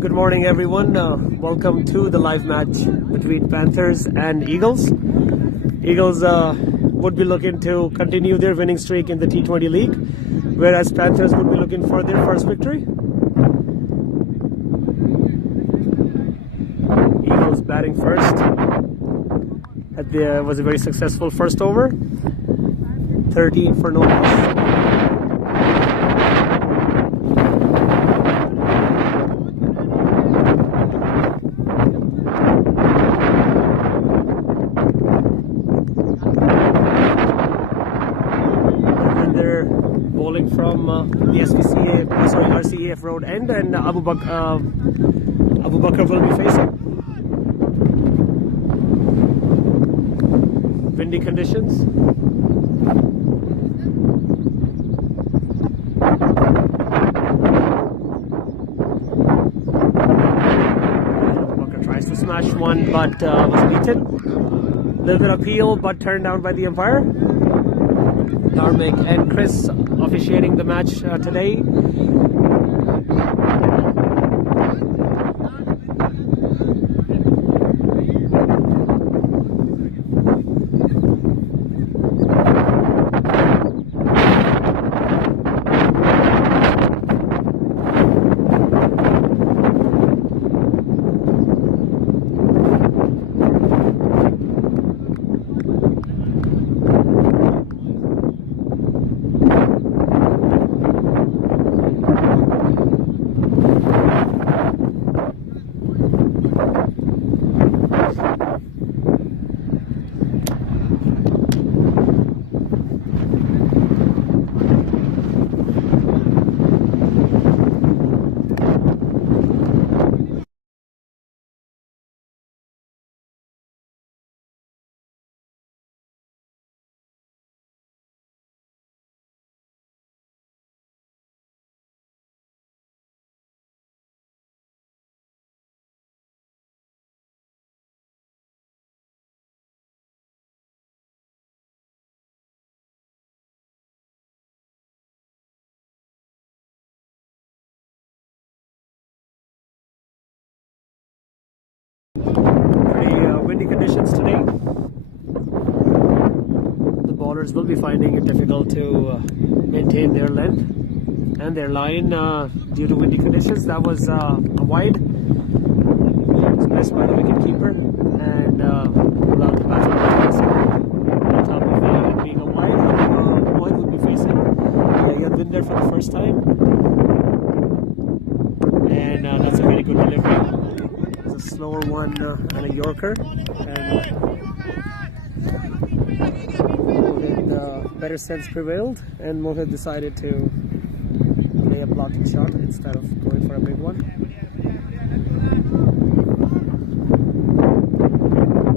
Good morning, everyone. Welcome to the live match between Panthers and Eagles. Eagles would be looking to continue their winning streak in the T20 league, whereas Panthers would be looking for their first victory. Eagles batting first. Was a very successful first over. 13 for no loss. Bowling from the RCEF road end, and Abu Bakr will be facing. Windy conditions. Bakr tries to smash one, but was beaten. A little bit of appeal, but turned down by the umpire. Dharmic and Chris officiating the match today. Pretty windy conditions today. The bowlers will be finding it difficult to maintain their length and their line due to windy conditions. That was a wide. It's missed by the wicketkeeper and allowed the batsman to pass on top of it being a wide. Wide would be facing. He had been there for the first time, and that's a very good delivery. Slower one and a Yorker, and Mohit, better sense prevailed, and Mohit decided to play a blocking shot instead of going for a big one.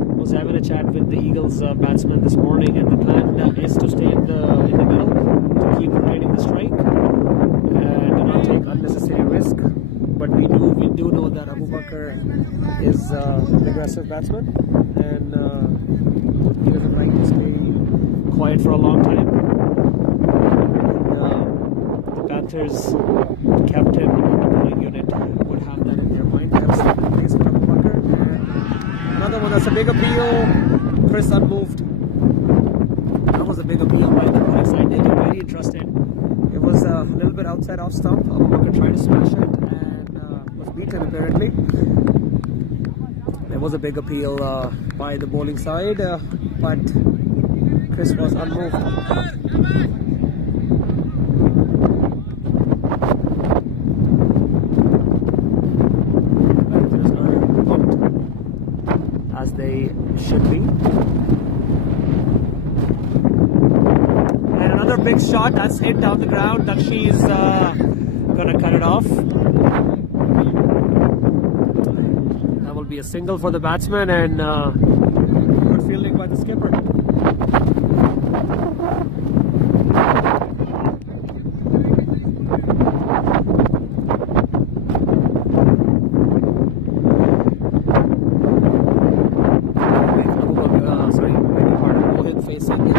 I was having a chat with the Eagles batsman this morning, and the plan is to stay in the middle, to keep rotating the strike, and do not take unnecessary risk. But we do know that Abu Bakr is an aggressive batsman, and he doesn't like to stay quiet for a long time. And, the Panthers captain and the bowling unit would have that in their mind. They have a certain place for Abu Bakr. And another one that's a big appeal. Chris unmoved. That was a big appeal by the bowling side. They were very interested. It was a little bit outside off stump. Abu Bakr tried to smash it. Beaten apparently. There was a big appeal by the bowling side, but Chris was unmoved. Panthers are pumped, as they should be. And another big shot that's hit down the ground. Dakshi's gonna cut it off. Be a single for the batsman, and good fielding by the skipper. Mohit facing the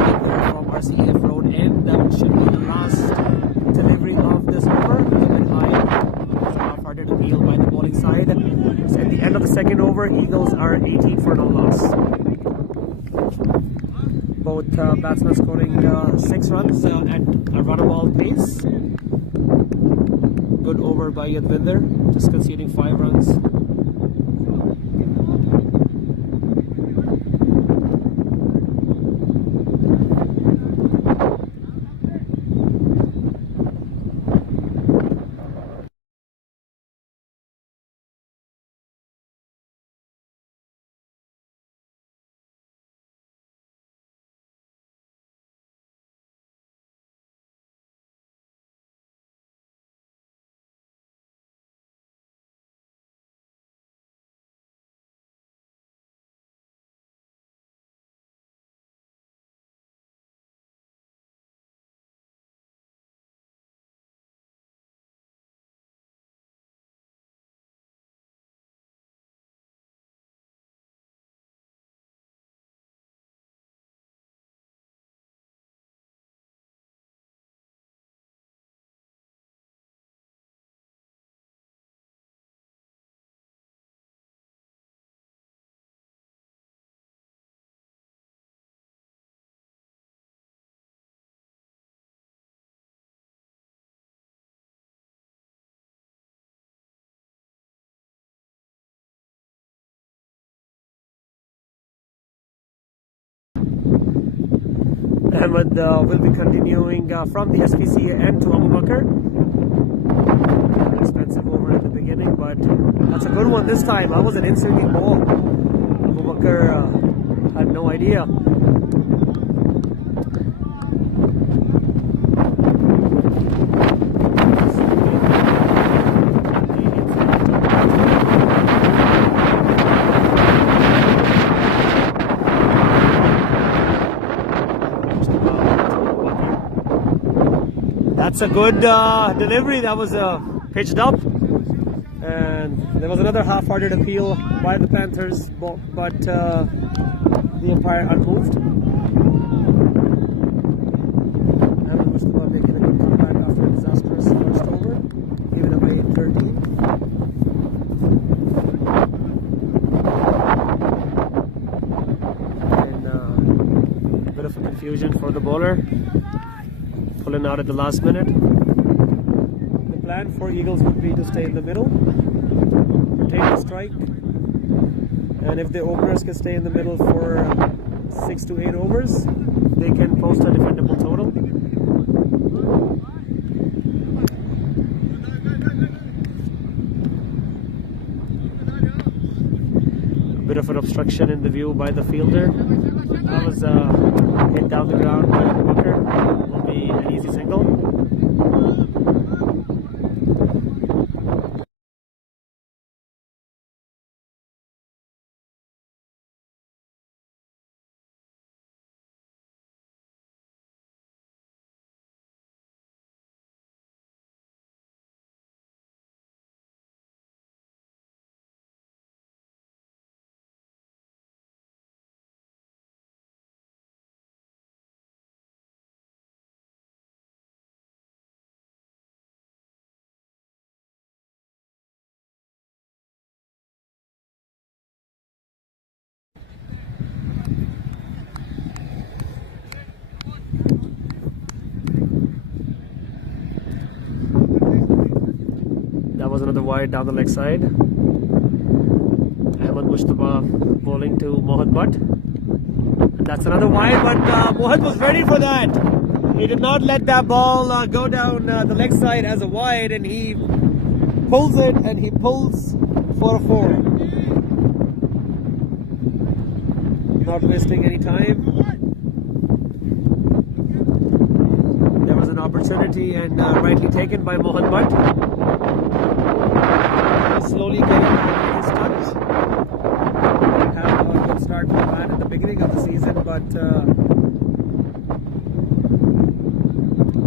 from RCEF road end. That should be the last delivery of this over. High. Half-hearted appeal by the bowling side. are 18 for no loss. Both batsmen scoring 6 runs at a run-a-ball pace. Good over by Yadvinder, just conceding 5 runs. Ahmed will be continuing from the SPC end to Abu Bakr. Expensive over in the beginning, but that's a good one this time. That was an in-swinging ball. Abu Bakr had no idea. That's a good delivery. That was pitched up, and there was another half-hearted appeal by the Panthers, but the umpire unmoved. Ahmed Mustafa making a good comeback after a disastrous first over, even away in 13. And a bit of a confusion for the bowler. Pulling out at the last minute. The plan for Eagles would be to stay in the middle, take the strike, and if the openers can stay in the middle for 6 to 8 overs, they can post a defendable total. A bit of an obstruction in the view by the fielder. That was hit down the ground by Bakr. Will be an easy single. That was another wide down the leg side. Ahmed Mustafa bowling to Mohit Butt. And that's another wide, but Mohit was ready for that. He did not let that ball go down the leg side as a wide, and he pulls it, and he pulls for a 4. Not wasting any time. There was an opportunity, and rightly taken by Mohit Butt. Slowly getting his touch. Had a good start for the man at the beginning of the season, but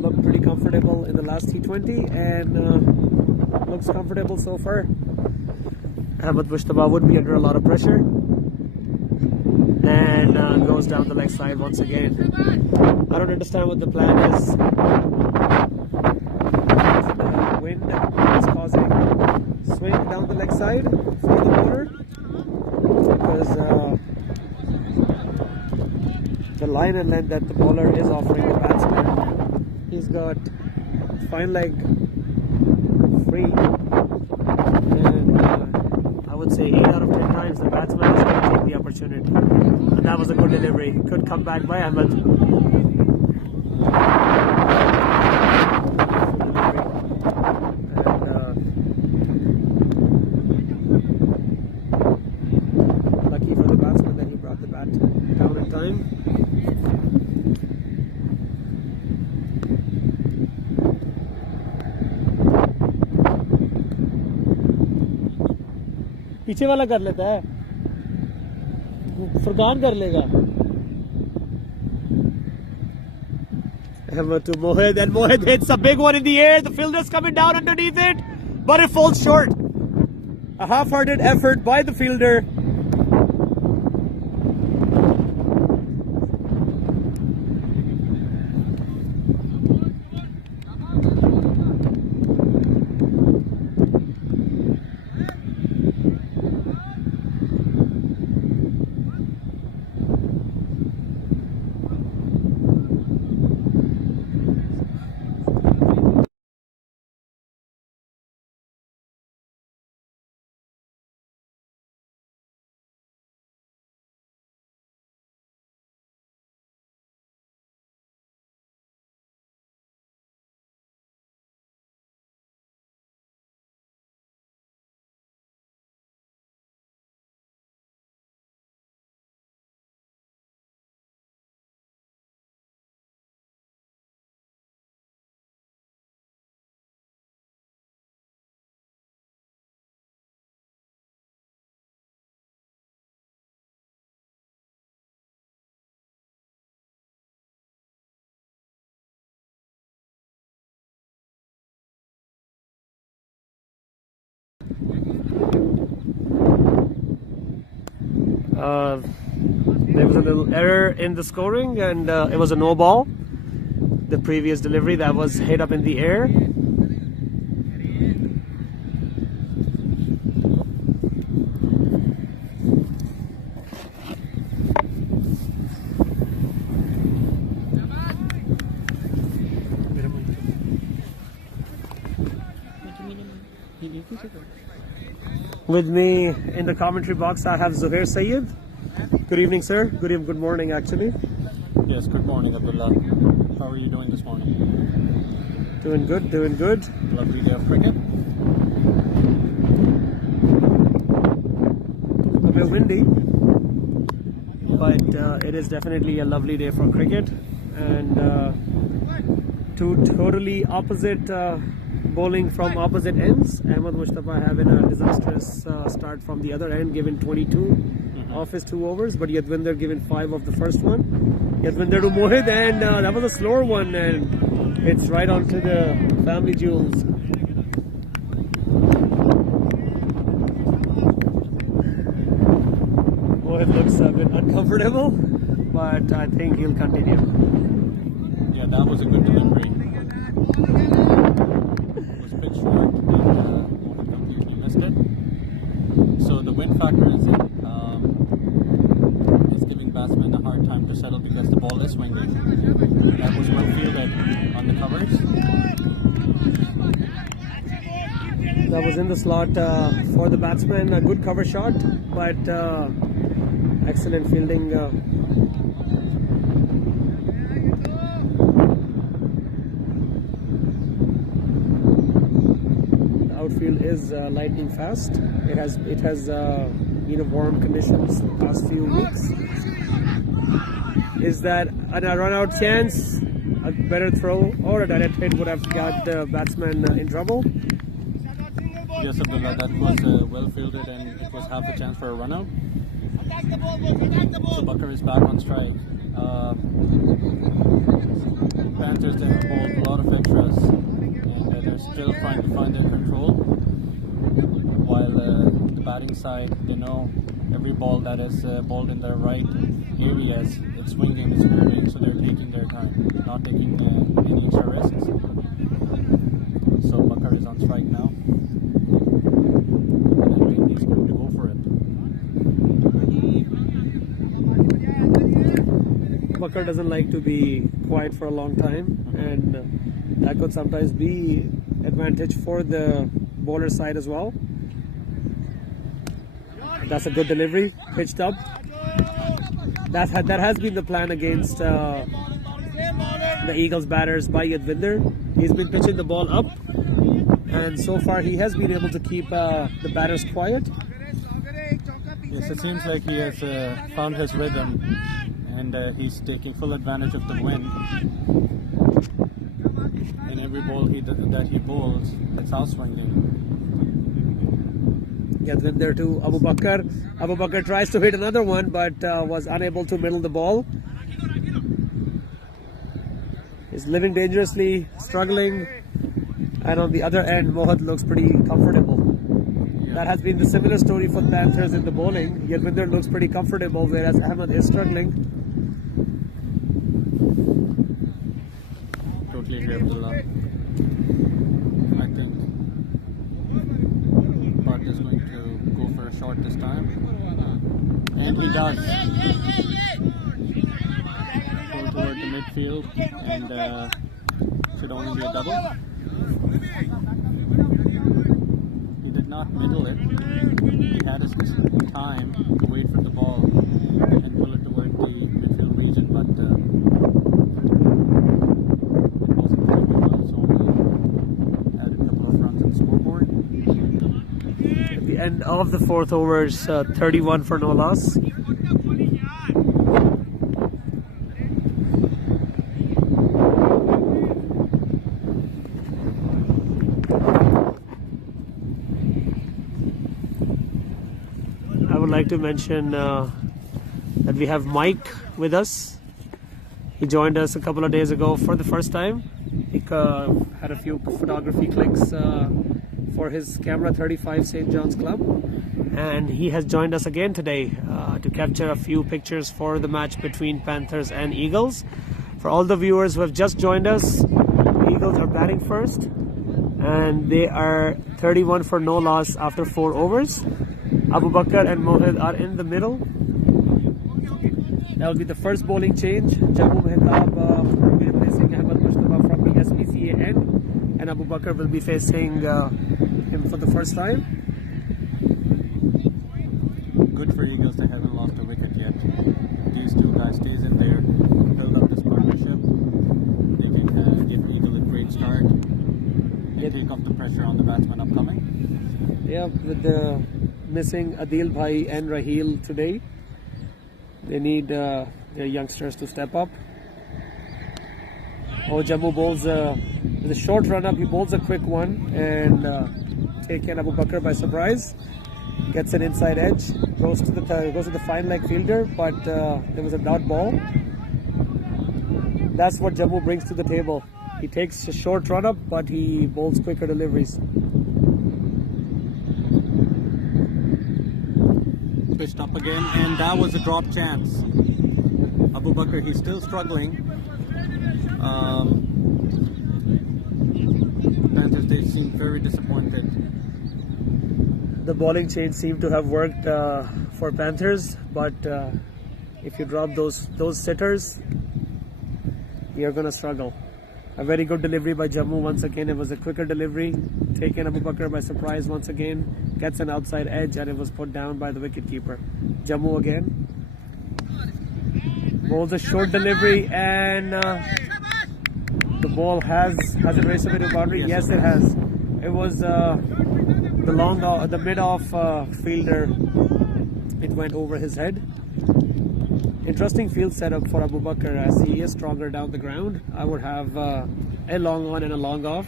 looked pretty comfortable in the last T20, and looks comfortable so far. Ahmed Mustafa would be under a lot of pressure, and goes down the leg side once again. I don't understand what the plan is. The wind is causing swing down the leg side for the bowler, is the line and length that the bowler is offering the batsman. He's got fine leg free, and I would say 8 out of 10 times the batsman is going to take the opportunity. And that was a good delivery. Could come back by Ahmed. Lucky for the batsman that he brought the bat down in time. पीछे वाला कर लेता है, फुरकान कर लेगा. Ahmed to Mohid, and Mohid hits a big one in the air. The fielder's coming down underneath it, but it falls short. A half-hearted effort by the fielder. There was a little error in the scoring, and it was a no ball. The previous delivery that was hit up in the air. With me in the commentary box, I have Zuhair Sayyid. Good evening, sir. Good morning, actually. Yes, good morning, Abdullah. How are you doing this morning? Doing good, doing good. Lovely day of cricket. A bit windy, but it is definitely a lovely day for cricket. And two totally opposite bowling from opposite ends. Ahmed Mustafa having a disastrous start from the other end, given 22 off his 2 overs, but Yadvinder given 5 of the first one. Yadvinder to Mohid, and that was a slower one, and it's right onto the family jewels. Mohid looks a bit uncomfortable, but I think he'll continue. Yeah, that was a good delivery. Short, and Mohit completely missed it. So the wind factor is giving batsmen a hard time to settle because the ball is swinging. That was well fielded on the covers. That was in the slot for the batsman. A good cover shot, but excellent fielding. Outfield is lightning fast. It has been a warm conditions the past few weeks. Is that a run out chance? A better throw or a direct hit would have got the batsman in trouble. Yes, Abdullah, that was well fielded, and it was half a chance for a run out. So Bakr is back on strike. Panthers, they have bowled a lot of extras, and they're still trying to find their control. While the batting side, they know every ball that is bowled in their right areas, it's swinging, it's curving, so they're taking their time, not taking any extra risks. So Bakr is on strike now, and I think he's going to go for it. Bakr doesn't like to be quiet for a long time, and that could sometimes be advantage for the bowler side as well. That's a good delivery, pitched up. That has been the plan against the Eagles batters by Yadvinder. He's been pitching the ball up, and so far he has been able to keep the batters quiet. Yes, it seems like he has found his rhythm, and he's taking full advantage of the wind. In every ball that he bowls, it's outswinging. Yadvinder to Abu Bakr. Abu Bakr tries to hit another one, but was unable to middle the ball. He's living dangerously, struggling, and on the other end, Mohit looks pretty comfortable. That has been the similar story for the Panthers in the bowling. Yadvinder looks pretty comfortable, whereas Ahmed is struggling. Totally agree, Abdullah. I think Bart is going to go for a shot this time. And he does. Pull toward the midfield, and should only be a double. He did not middle it. He had his time to wait for the ball and pull it toward the midfield region, but it wasn't very well, so only added a couple of runs on the scoreboard. At the end of the fourth overs, 31 for no loss. I would like to mention that we have Mike with us. He joined us a couple of days ago for the first time. He had a few photography clicks for his camera 35 St. John's Club, and he has joined us again today to capture a few pictures for the match between Panthers and Eagles. For all the viewers who have just joined us, the Eagles are batting first, and they are 31 for no loss after 4 overs. Abu Bakr and Mohit are in the middle. That will be the first bowling change. Jammu Mehtab will be replacing Ahmed Mushtaba from the SPCA end, and Abu Bakr will be facing him for the first time. Good for Eagles, they haven't lost a wicket yet. These two guys stays in there, build up this partnership. They can give Eagle a great start and take off the pressure on the batsman upcoming. Yeah, with the missing Adil Bhai and Raheel today, they need their youngsters to step up. Oh, Jammu bowls with a short run up. He bowls a quick one and taken Abu Bakr by surprise. Gets an inside edge, goes to the fine leg fielder, but there was a dot ball. That's what Jammu brings to the table. He takes a short run up, but he bowls quicker deliveries. Pitched up again, and that was a drop chance. Abu Bakr, he's still struggling. Panthers, they seem very disappointed. The bowling change seemed to have worked for Panthers, but if you drop those sitters, you're going to struggle. A very good delivery by Jammu once again. It was a quicker delivery, taken Abu Bakr by surprise once again, gets an outside edge, and it was put down by the wicketkeeper. Jammu again bowls a short delivery, and the ball has it raced away to boundary? Yes, it has. It was the mid-off fielder. It went over his head. Interesting field setup for Abu Bakr as he is stronger down the ground. I would have a long on and a long off.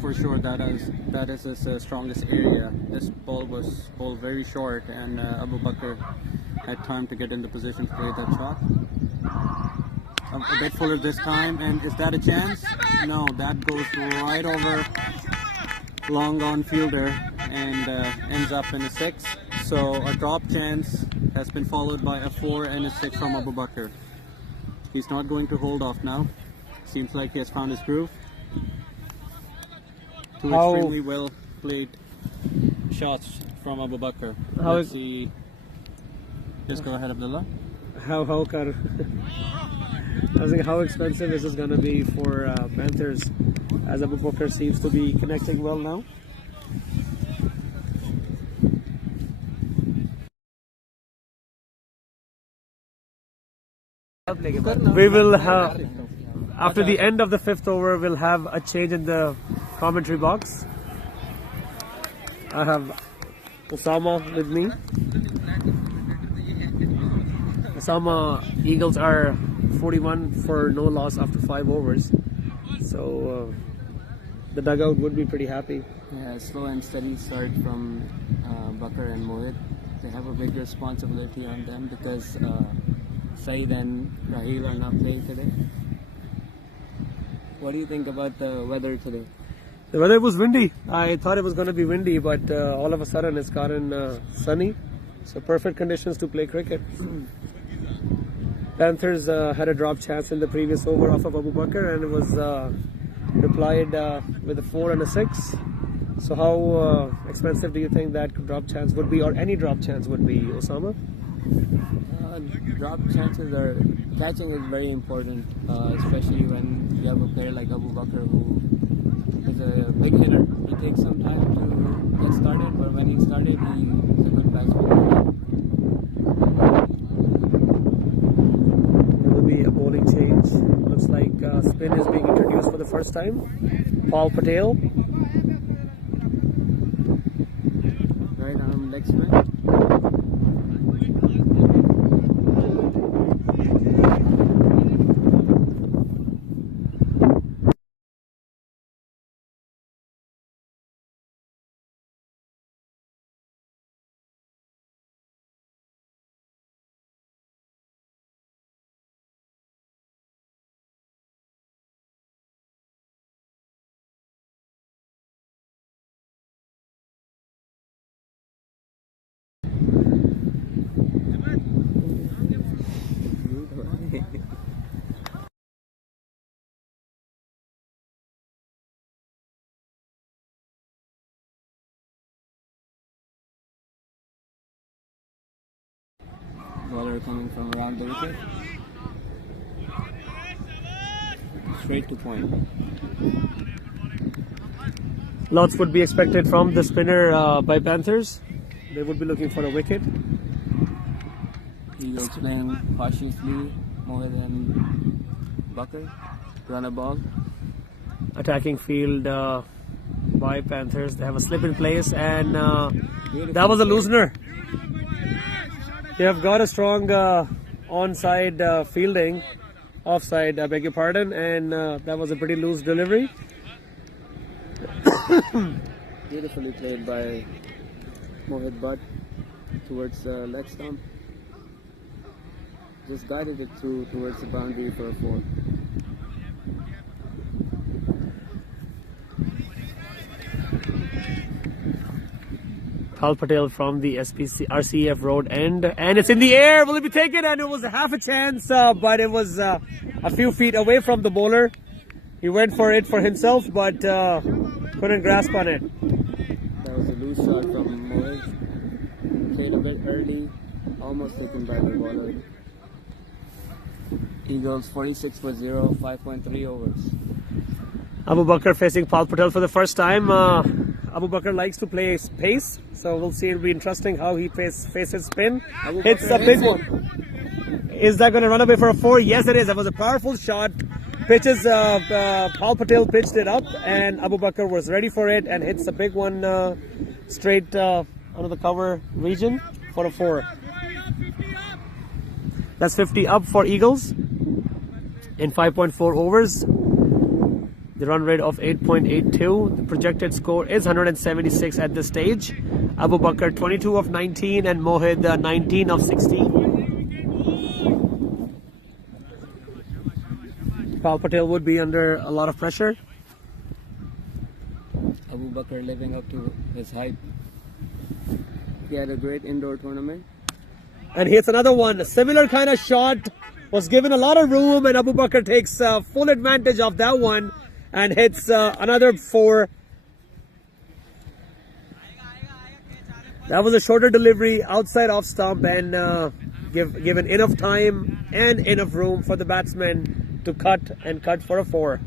For sure, that is his strongest area. This ball was bowled very short, and Abu Bakr had time to get into position to play that shot. A bit fuller this time, and is that a chance? No, that goes right over long on fielder and ends up in a 6. So a drop chance has been followed by a 4 and a 6 from Abu Bakr. He's not going to hold off now. Seems like he has found his groove. Two extremely well played shots from Abu Bakr. Let's see. Just go ahead, Abdullah. How can I was thinking how expensive this is gonna be for Panthers, as Abu Bakr seems to be connecting well now. We will have, after the end of the 5th over, we'll have a change in the commentary box. I have Osama with me. Osama, Eagles are 41 for no loss after 5 overs. So the dugout would be pretty happy. Yeah, slow and steady start from Bakr and Mohit. They have a big responsibility on them because Saeed and Raheel are not playing today. What do you think about the weather today? The weather was windy. I thought it was going to be windy, but all of a sudden it's gotten sunny. So perfect conditions to play cricket. Panthers had a drop chance in the previous over off of Abu Bakr, and it was replied with a 4 and a 6. So how expensive do you think that drop chance would be, or any drop chance would be, Osama? Drop chances are, catching is very important, especially when you have a player like Abu Bakr who is a big hitter. He takes some time to get started, but when he started, he's a good batsman. There will be a bowling change. Looks like spin is being introduced for the first time. Paul Patel. Right arm leg spin. Bowler coming from around the wicket. Straight to point. Lots would be expected from the spinner by Panthers. They would be looking for a wicket. Eagles playing cautiously, Mohit and Bakr. Run a ball. Attacking field by Panthers. They have a slip in place, and that was a loosener. They have got a strong onside fielding, offside, I beg your pardon, and that was a pretty loose delivery. Beautifully played by Mohit Butt towards the leg stump. Just guided it through towards the boundary for a 4. Paul Patel from the RCF road end, and it's in the air. Will it be taken? And it was a half a chance, but it was a few feet away from the bowler. He went for it for himself, but couldn't grasp on it. That was a loose shot from Mohit. Played a bit early, almost taken by the bowler. Eagles 46 for 0, 5.3 overs. Abu Bakr facing Paul Patel for the first time. Abu Bakr likes to play pace, so we'll see. It'll be interesting how he faces spin. Hits a big one. Is that going to run away for a 4? Yes, it is. That was a powerful shot. Pitches, Paul Patel pitched it up, and Abu Bakr was ready for it and hits a big one straight out of the cover region for a 4. That's 50 up for Eagles in 5.4 overs. The run rate of 8.82. The projected score is 176 at this stage. Abu Bakr 22 of 19 and Mohit 19 of 16. Paul Patel would be under a lot of pressure. Abu Bakr living up to his hype. He had a great indoor tournament. And here's another one. A similar kind of shot. Was given a lot of room, and Abu Bakr takes full advantage of that one and hits another 4. That was a shorter delivery outside off stump, and given enough time and enough room for the batsmen to cut for a 4.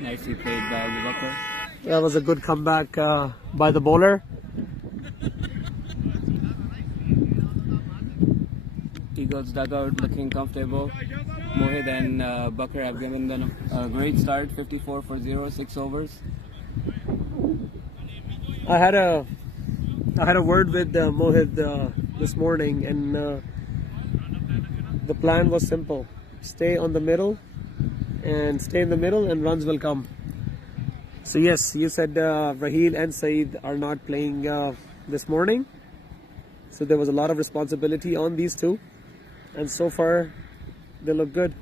Nicely played by Bakr. That was a good comeback by the bowler. Eagles dugout looking comfortable. Mohit and Bakr have given them a great start, 54 for 0, 6 overs. I had a word with Mohit this morning, and the plan was simple: stay on the middle, and stay in the middle, and runs will come. So yes, you said Raheel and Saeed are not playing this morning, so there was a lot of responsibility on these two, and so far they look good.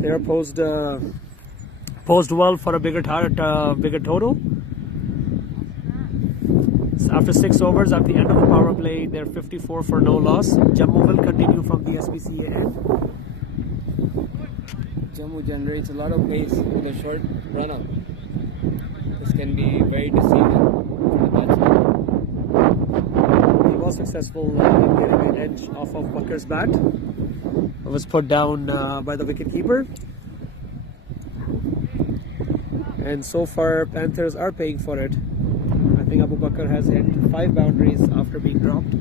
They are posed well for a bigger total. So after 6 overs, at the end of the power play, they're 54 for no loss. Jammu will continue from the SPCA end. Jammu generates a lot of pace with a short run-up. This can be very deceiving for the batsman. He was successful in getting an edge off of Bakr's bat. It was put down by the wicketkeeper. And so far, Panthers are paying for it. I think Abu Bakr has hit 5 boundaries after being dropped.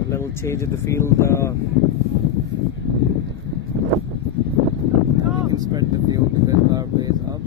A little change in the field. You can spread the field because power play is up.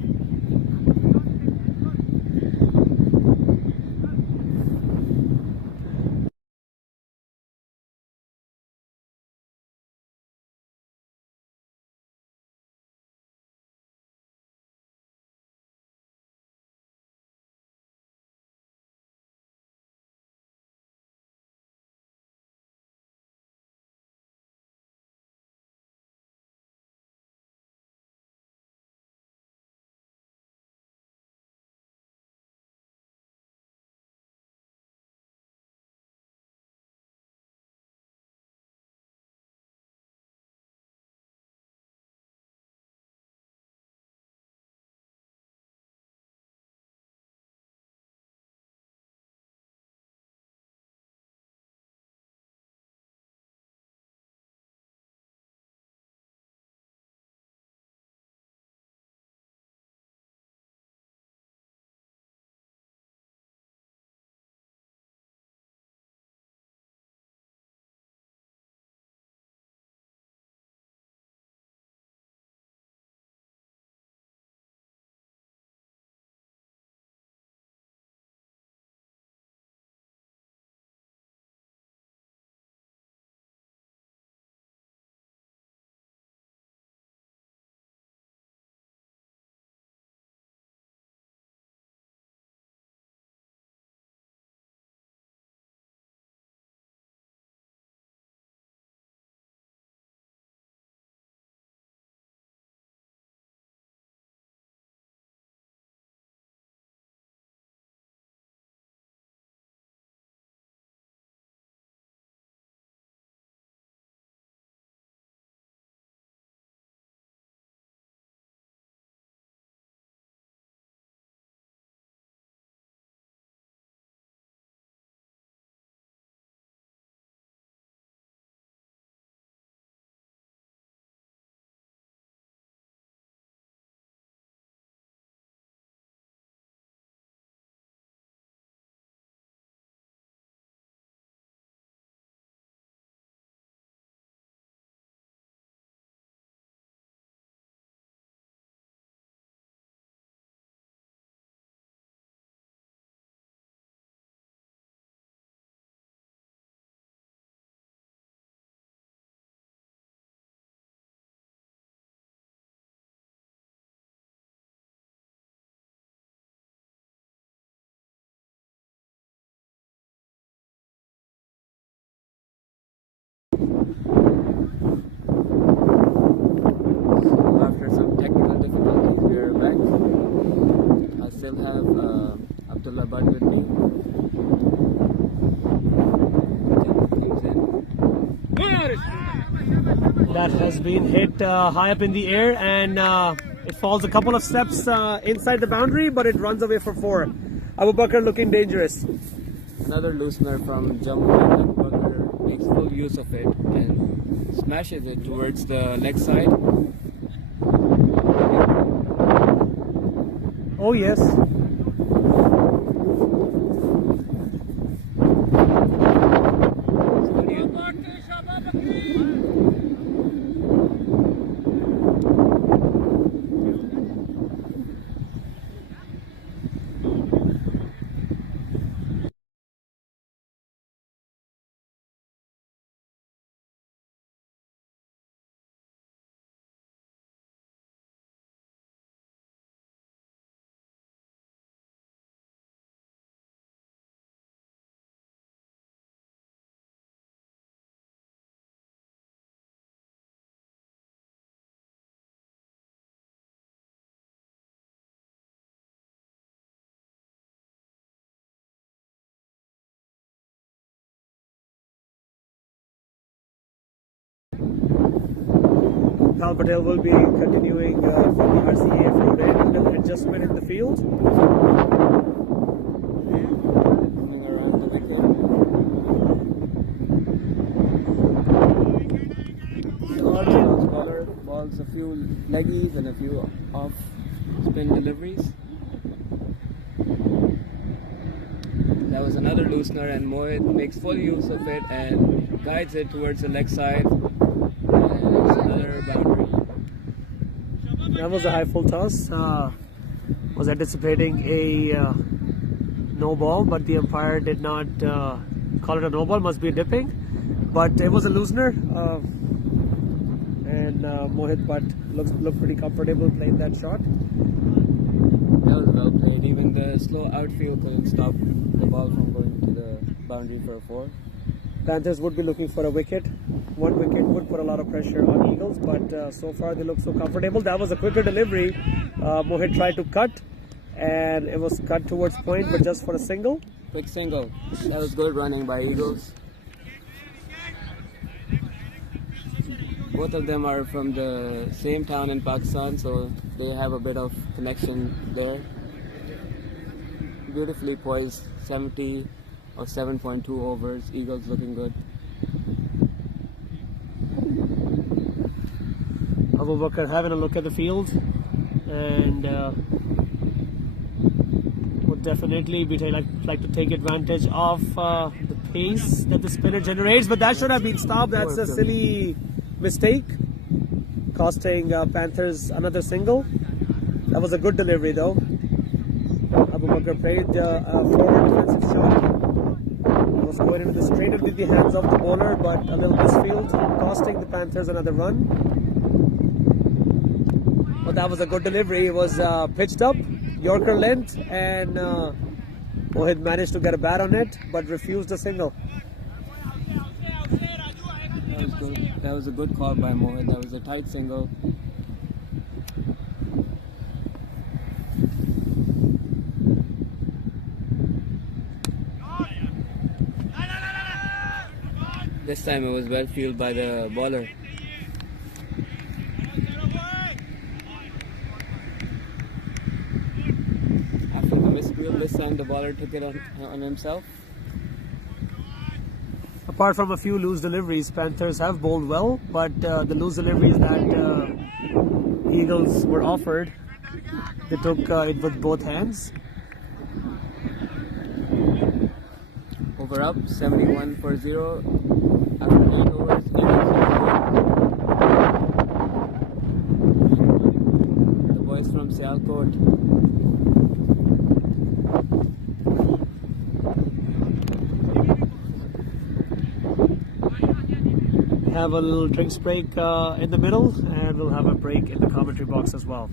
After some technical difficulties, we are back. I still have Abdullah Bud with me. That has been hit high up in the air, and It falls a couple of steps inside the boundary, but it runs away for 4. Abu Bakr looking dangerous. Another loosener from jump ball, and Bakr makes full use of it and smashes it towards the leg side. Oh yes. Pal Patel will be continuing for the RCA for an adjustment in the field. Coming around the wicket. Charles bowler balls a few leggies and a few off spin deliveries. That was another loosener, and Mohit makes full use of it and guides it towards the leg side. And it's another boundary. That was a high full toss. Was anticipating a no ball, but the umpire did not call it a no ball. Must be a dipping, but it was a loosener. And Mohit Butt looked pretty comfortable playing that shot. That was well played. Even the slow outfield couldn't stop the ball from going to the boundary for a 4. Panthers would be looking for a wicket. 1 wicket would put a lot of pressure on Eagles, but so far they look so comfortable. That was a quicker delivery. Mohit tried to cut, and it was cut towards point, but just for a single. Quick single. That was good running by Eagles. Both of them are from the same town in Pakistan, so they have a bit of connection there. Beautifully poised, 70 or 7.2 overs. Eagles looking good. Abu Bakr having a look at the field, and would definitely be like to take advantage of the pace that the spinner generates, but that should have been stopped. That's a silly mistake, costing Panthers another single. That was a good delivery though. Abu Bakr played a forward defensive shot. It was going into the straight into the hands of the bowler, but a little misfield, costing the Panthers another run. But that was a good delivery. It was pitched up, Yorker length, and Mohit managed to get a bat on it, but refused a single. That was good. That was a good call by Mohit. That was a tight single. This time it was well fielded by the bowler. After the misfield, this time the bowler took it on himself. Apart from a few loose deliveries, Panthers have bowled well, but the loose deliveries that Eagles were offered, they took it with both hands. Over up, 71 for 0. After 9 overs, Eagles the boys from Sialkot. Have a little drinks break in the middle, and we'll have a break in the commentary box as well.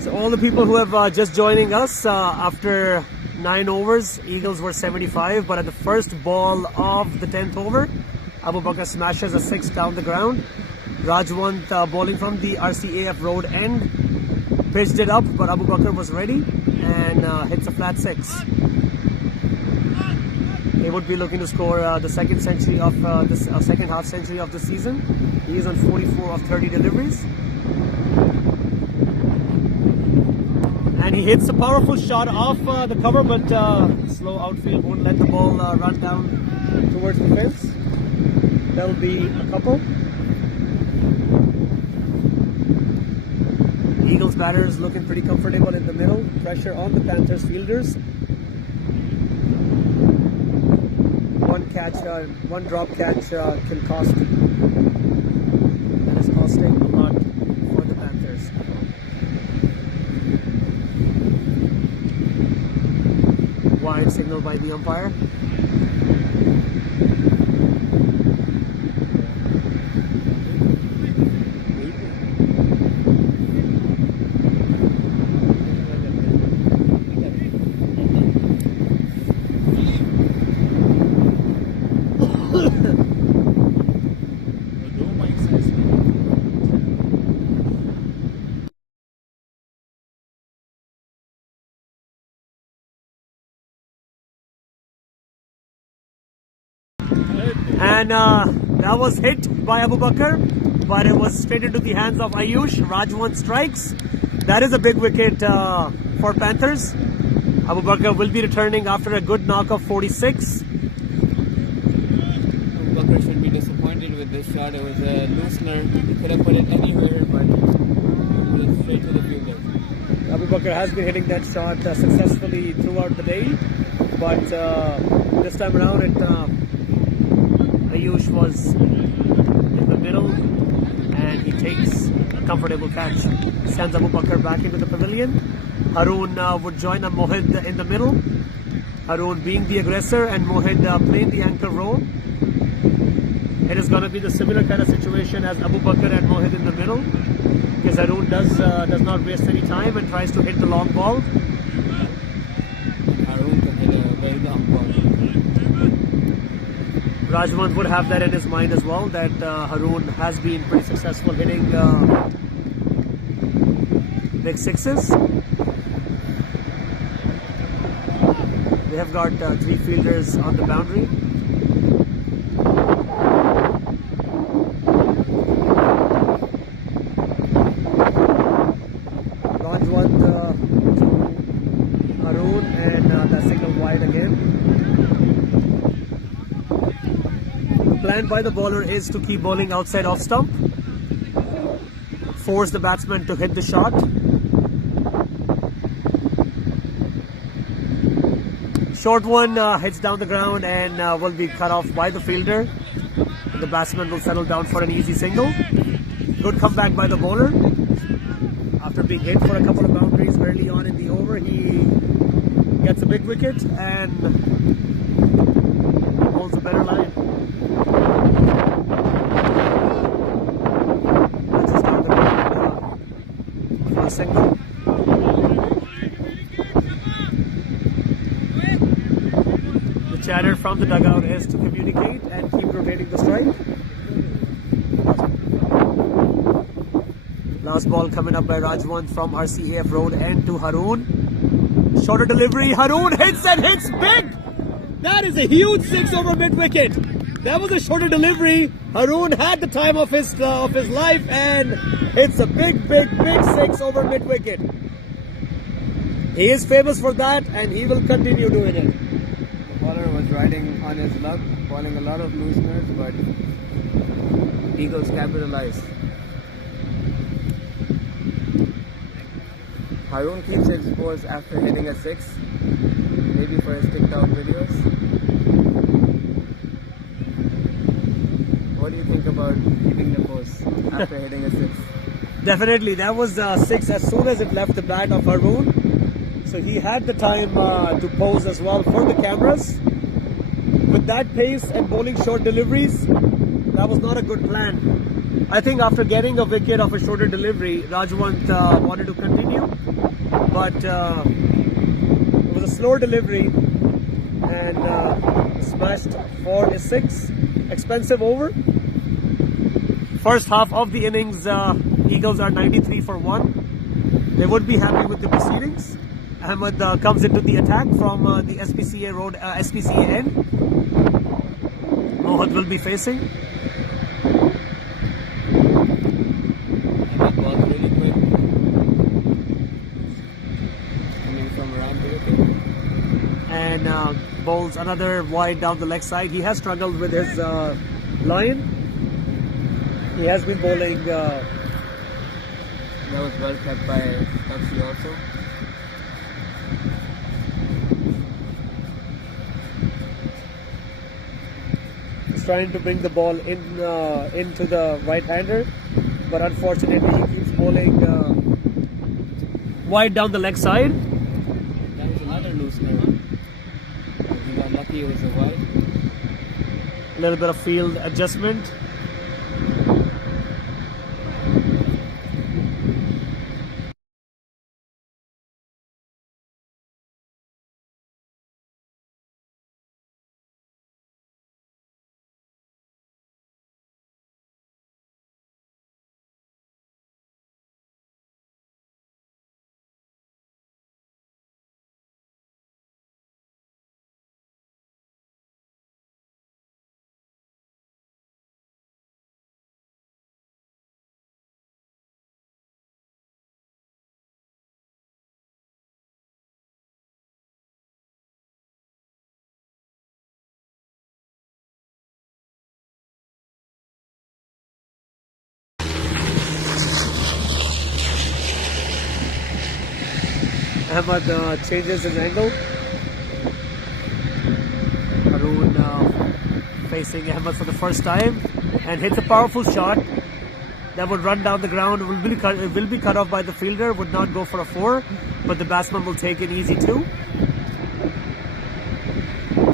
So all the people who have just joining us, after 9 overs, Eagles were 75, but at the first ball of the 10th over, Abu Bakr smashes a 6 down the ground. Rajwant bowling from the RCAF road end, pitched it up, but Abu Bakr was ready and hits a flat 6. He would be looking to score the second century of this second half century of the season. He is on 44 of 30 deliveries. And he hits a powerful shot off the cover, but slow outfield won't let the ball run down towards the fence. That'll be a couple. Eagles batters looking pretty comfortable in the middle. Pressure on the Panthers fielders. One drop catch can cost, and is costing a lot for the Panthers. Wide signal by the umpire. And that was hit by Abu Bakr, but it was straight into the hands of Ayush. Rajwant strikes. That is a big wicket for Panthers. Abu Bakr will be returning after a good knock of 46. Abu Bakr should be disappointed with this shot. It was a loosener. He could have put it anywhere, but put it straight to the fielder. Abu Bakr has been hitting that shot successfully throughout the day, but this time around Ayush was in the middle and he takes a comfortable catch. Sends Abu Bakr back into the pavilion. Haroon would join Mohid in the middle. Haroon being the aggressor and Mohid playing the anchor role. It is going to be the similar kind of situation as Abu Bakr and Mohid in the middle, because Haroon does not waste any time and tries to hit the long ball. Haroon can hit a very long ball. Rajwant would have that in his mind as well, that Haroon has been pretty successful hitting big sixes. They have got 3 fielders on the boundary. Rajwant to Haroon, and that signal wide again. The plan by the bowler is to keep bowling outside off stump, force the batsman to hit the shot. Short one hits down the ground and will be cut off by the fielder. The batsman will settle down for an easy single. Good comeback by the bowler. After being hit for a couple of boundaries early on in the over, he gets a big wicket and holds a better line. That's just down the ground for a single. The chatter from the dugout is to communicate and keep rotating the strike. Last ball coming up by Rajwant from RCAF road end to Haroon. Shorter delivery. Haroon hits and hits big. That is a huge 6 over mid wicket. That was a shorter delivery. Haroon had the time of his life and hits a big 6 over mid wicket. He is famous for that and he will continue doing it. The bowler was riding on his luck, bowling a lot of looseners, but Eagles capitalized. Haroon keeps his pose after hitting a 6, maybe for his TikTok videos. What do you think about keeping the pose after hitting a 6? Definitely, that was 6 as soon as it left the bat of Haroon. So he had the time to pose as well for the cameras. With that pace and bowling short deliveries, that was not a good plan. I think after getting a wicket of a shorter delivery, Rajwant wanted to continue, but it was a slower delivery and smashed for a 6. Expensive over. First half of the innings, Eagles are 93 for 1. They would be happy with the proceedings. Ahmed comes into the attack from the SPCA road, SPCA end. Mohit will be facing. And that ball really quick. Coming from around the wicket. And bowls another wide down the leg side. He has struggled with his line. He has been bowling. That was well kept by Bakr also. He's trying to bring the ball in into the right-hander, but unfortunately he keeps bowling wide down the leg side. That was another loose nerve. He got lucky, it was a wide. A little bit of field adjustment. Ahmed changes his angle. Haroon facing Ahmed for the first time and hits a powerful shot that would run down the ground. Will be cut off by the fielder. Would not go for a 4, but the batsman will take an easy 2.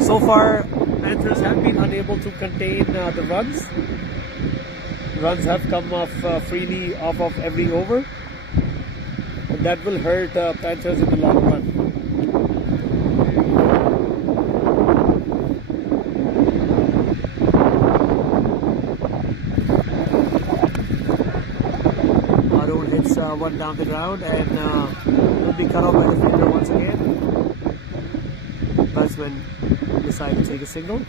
So far, Panthers have been unable to contain the runs. Runs have come off freely off of every over. And that will hurt Panthers in the long run. Haroon hits one down the ground and will be cut off by the fielder once again. Batsman decide to take a signal.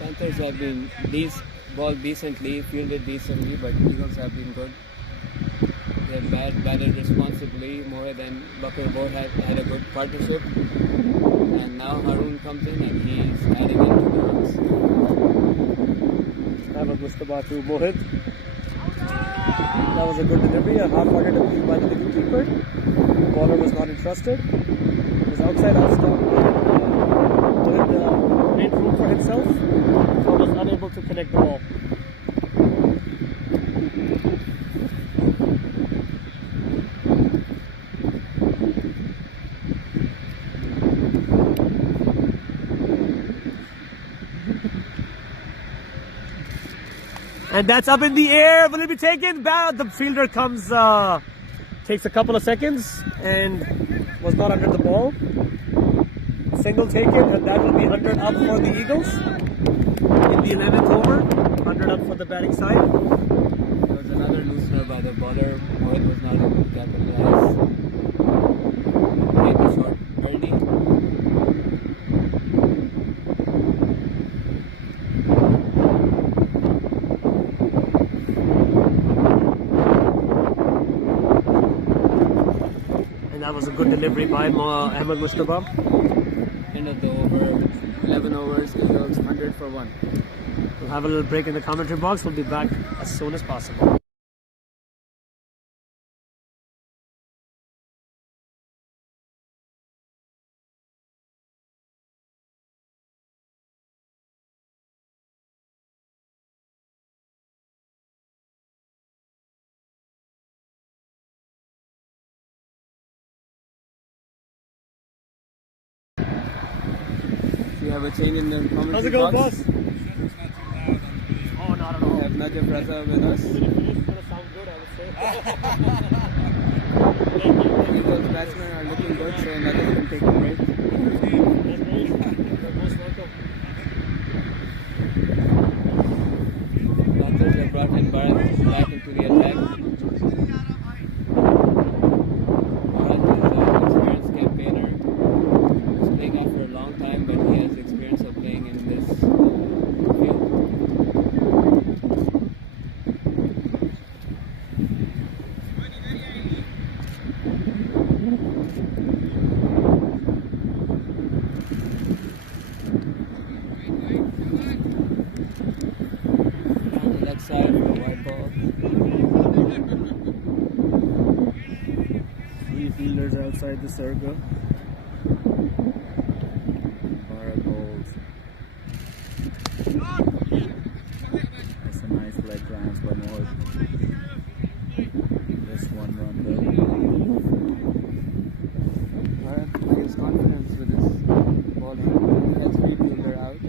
Panthers have been balled decently, fielded decently, but Eagles have been good. They have batted responsibly. Mohit and Bakr both had a good partnership. And now Haroon comes in and he's adding into the runs. Ahmed Mustafa to Mohit. That was a good delivery, a half-hearted appeal by the wicketkeeper. The bowler was not entrusted. It was outside off stump. Mohit made room for himself, but was unable to connect the ball. And that's up in the air. Will it be taken? The fielder comes, takes a couple of seconds and was not under the ball. Single taken, and that will be 100 up for the Eagles in the 11th over. 100 up for the batting side. There was another loosener by the bowler. Mohit was not able to capitalize. Made the shot early. That was a good delivery by Ahmed Mustafa. End of the over, 11 overs, Eagles 100 for 1. We'll have a little break in the commentary box. We'll be back as soon as possible. We have a change in the commentary How's it going, box. boss? Mr. Fraza with us. It's gonna sound good, I would say. I think those batsmen are looking good, so Nagas can take a break. That's great. You're most welcome. Panthers have brought in Bharat back into the attack. Bharat is an experienced campaigner. He's playing out for a long time, but he has experience of playing in this field. On the left side for a white ball. Three fielders outside the circle. Bharat bowls. That's a nice leg glance by Mohit. Just one run though. Bharat plays confidence with his bowling. He has three fielder out.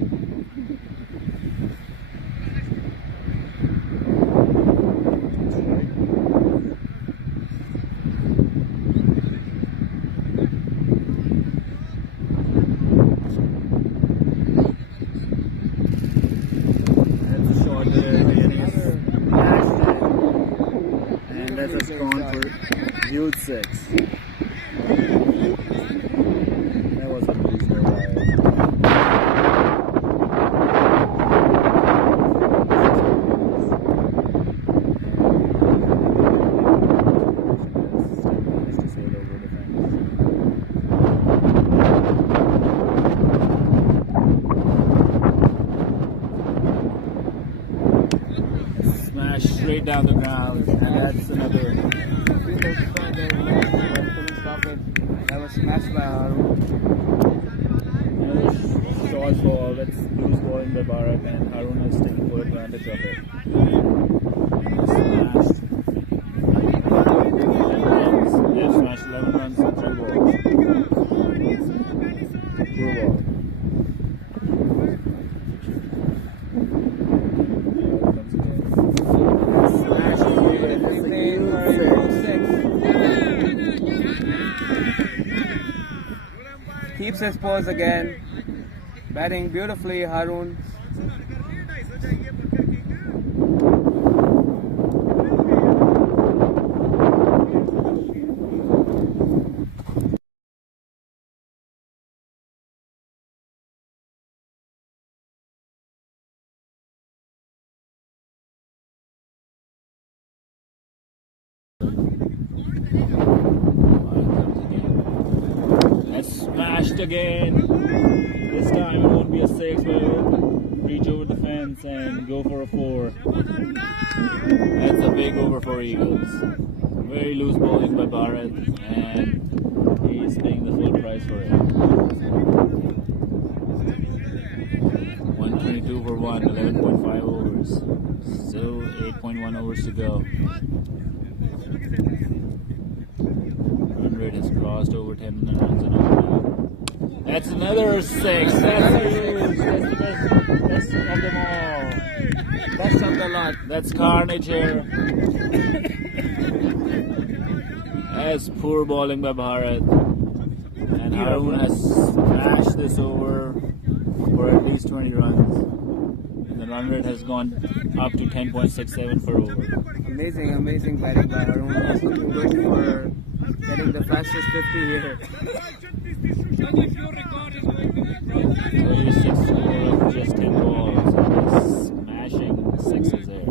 That's a shot there. Dennis smashed it. And that's a gone for huge six. That was a loose ball. Smash straight down the ground, and that's another. Fielder tried there, but couldn't stop it. That was smashed by Harun. Another short ball. That's loose bowling by Bharat, and Harun has taken full advantage of it. Smashed. They've smashed 11 runs in 3 balls. Poor ball. Smashed it. It's a huge six. Keeps his pose again. Batting beautifully, Harun. That's smashed again. This time it won't be a 6, but it'll reach over the fence and go for a 4. That's a big over for Eagles. Very loose bowling by Bharat, and he's paying the full price for it. 122 for 1, 11.5 overs. Still 8.1 overs to go. Run rate has crossed over 10 runs an over now. That's another 6. That's huge. That's the best of them all. Best of the lot. That's carnage here. That's poor bowling by Bharat. And Harun has smashed this over for at least 20 runs. And the run rate has gone up to 10.67 per over. Amazing, amazing batting by Harun. He's looking good for getting the fastest 50 here. 36 score of just 10 balls. And he's smashing 6s there.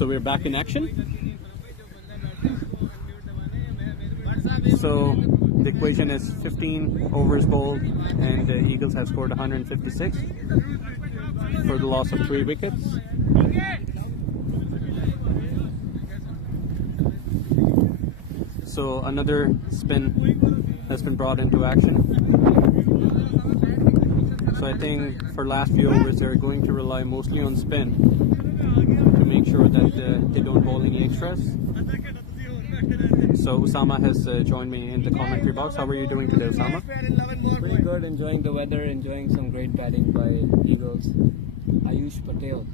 So we're back in action. So the equation is 15 overs bowled, and the Eagles have scored 156 for the loss of 3 wickets. So another spin has been brought into action. So I think for last few overs they're going to rely mostly on spin to make sure that they don't bowl any extras. So Usama has joined me in the commentary box. How are you doing today, Usama? Pretty good, enjoying the weather, enjoying some great batting by Eagles. Ayush Patel.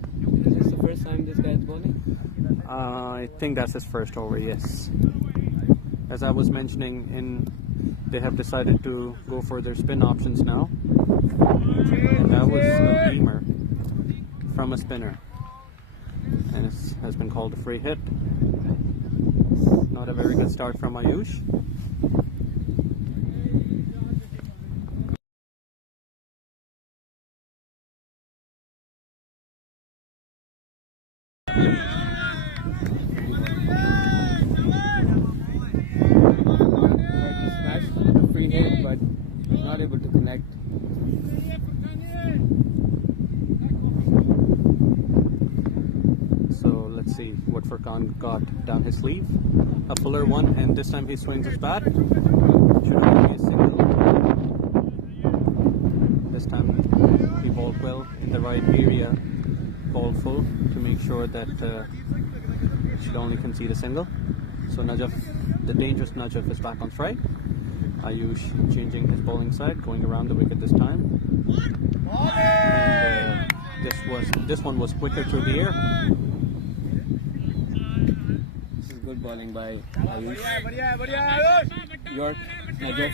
Is this the first time this guy is bowling? I think that's his first over, yes. As I was mentioning, they have decided to go for their spin options now. And that was a beamer from a spinner. And it has been called a free hit. Not a very good start from Ayush. He smashed the free hit, but not able to connect. So let's see what Furkan got down his sleeve. A fuller one, and this time he swings his bat. Should only be a single. This time he bowled well in the right area, bowled full to make sure that should only concede a single. So Najaf, the dangerous Najaf, is back on strike. Ayush changing his bowling side, going around the wicket this time. And this one was quicker through the air. This is good bowling by Ayush. York, Najaf.